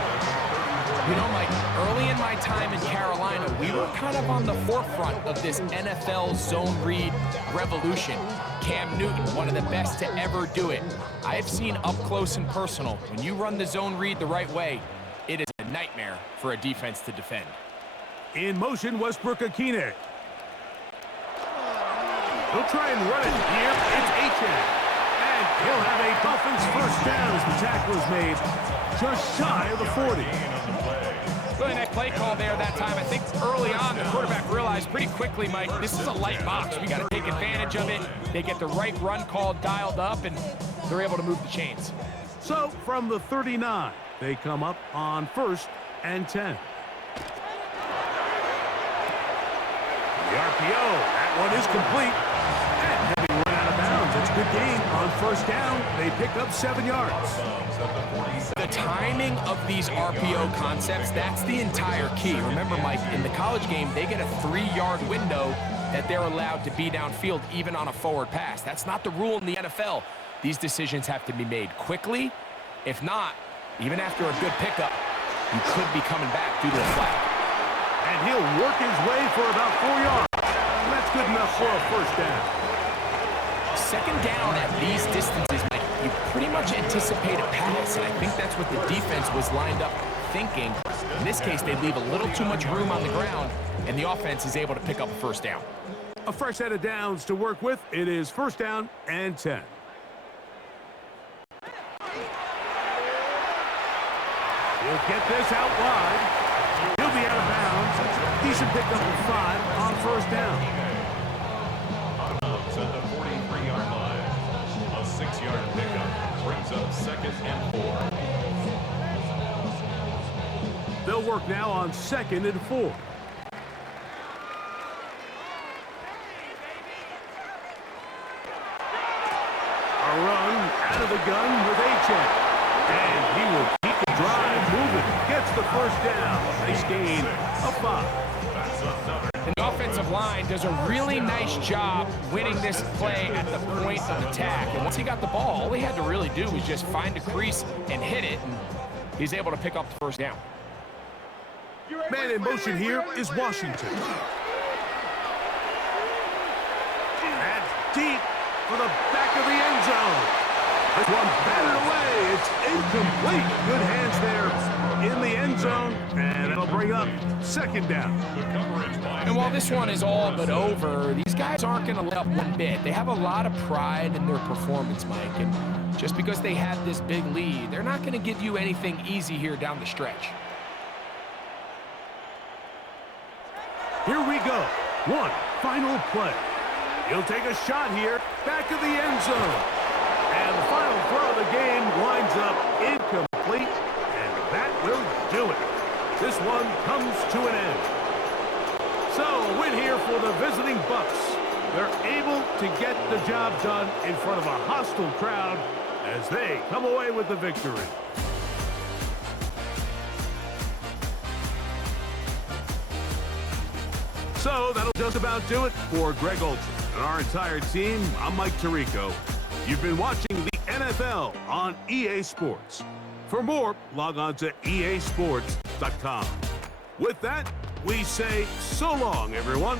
You know, Mike, early in my time in Carolina, we were kind of on the forefront of this NFL zone read revolution. Cam Newton, one of the best to ever do it. I've seen up close and personal. When you run the zone read the right way, it is a nightmare for a defense to defend. In motion, Westbrook-Akine. He'll try and run it here. It's A-Check. And he'll have a Dolphins 1st down as the tackle is made just shy of the 40. Really nice play call there that time. I think early on the quarterback realized pretty quickly, Mike, this is a light box. We got to take advantage of it. They get the right run call dialed up, and they're able to move the chains. So from the 39, they come up on 1st and 10. The RPO, that one is complete. And heavy run out of bounds. It's a good game. On 1st down, they pick up 7 yards. The timing of these RPO concepts, that's the entire key. Remember, Mike, in the college game, they get a 3-yard window that they're allowed to be downfield even on a forward pass. That's not the rule in the NFL. These decisions have to be made quickly. If not, even after a good pickup, you could be coming back due to a flag. And he'll work his way for about 4 yards. That's good enough for a 1st down. 2nd down at these distances, Mike, you pretty much anticipate a pass, and I think that's what the defense was lined up thinking. In this case, they leave a little too much room on the ground, and the offense is able to pick up a 1st down. A fresh set of downs to work with. It is 1st down and 10. He'll get this out wide. He'll be out of bounds. Decent pickup of 5 on 1st down. At the 43-yard line. A 6-yard pickup brings up 2nd and 4. They'll work now on 2nd and 4. A run out of the gun with A-Check. And he will keep the drive moving. Gets the 1st down. Nice gain of 5. And the offensive line does a really nice job winning this play at the point of attack. And once he got the ball, all he had to really do was just find a crease and hit it, and he's able to pick up the 1st down. Man in motion here is Washington. That's deep for the back of the end zone. This one batted away. It's incomplete. Good hands there in the end zone, and it'll bring up 2nd down. And while this one is all but over, these guys aren't going to let up one bit. They have a lot of pride in their performance, Mike, and just because they had this big lead, they're not going to give you anything easy here down the stretch. Here we go. 1 Final play. He'll take a shot here, back of the end zone. And the final throw of the game winds up incomplete, and that will do it. This one comes to an end. So, a win here for the visiting Bucs. They're able to get the job done in front of a hostile crowd as they come away with the victory. So, that'll just about do it for Greg Olson and our entire team. I'm Mike Tirico. You've been watching the NFL on EA Sports. For more, log on to easports.com. With that, we say so long, everyone.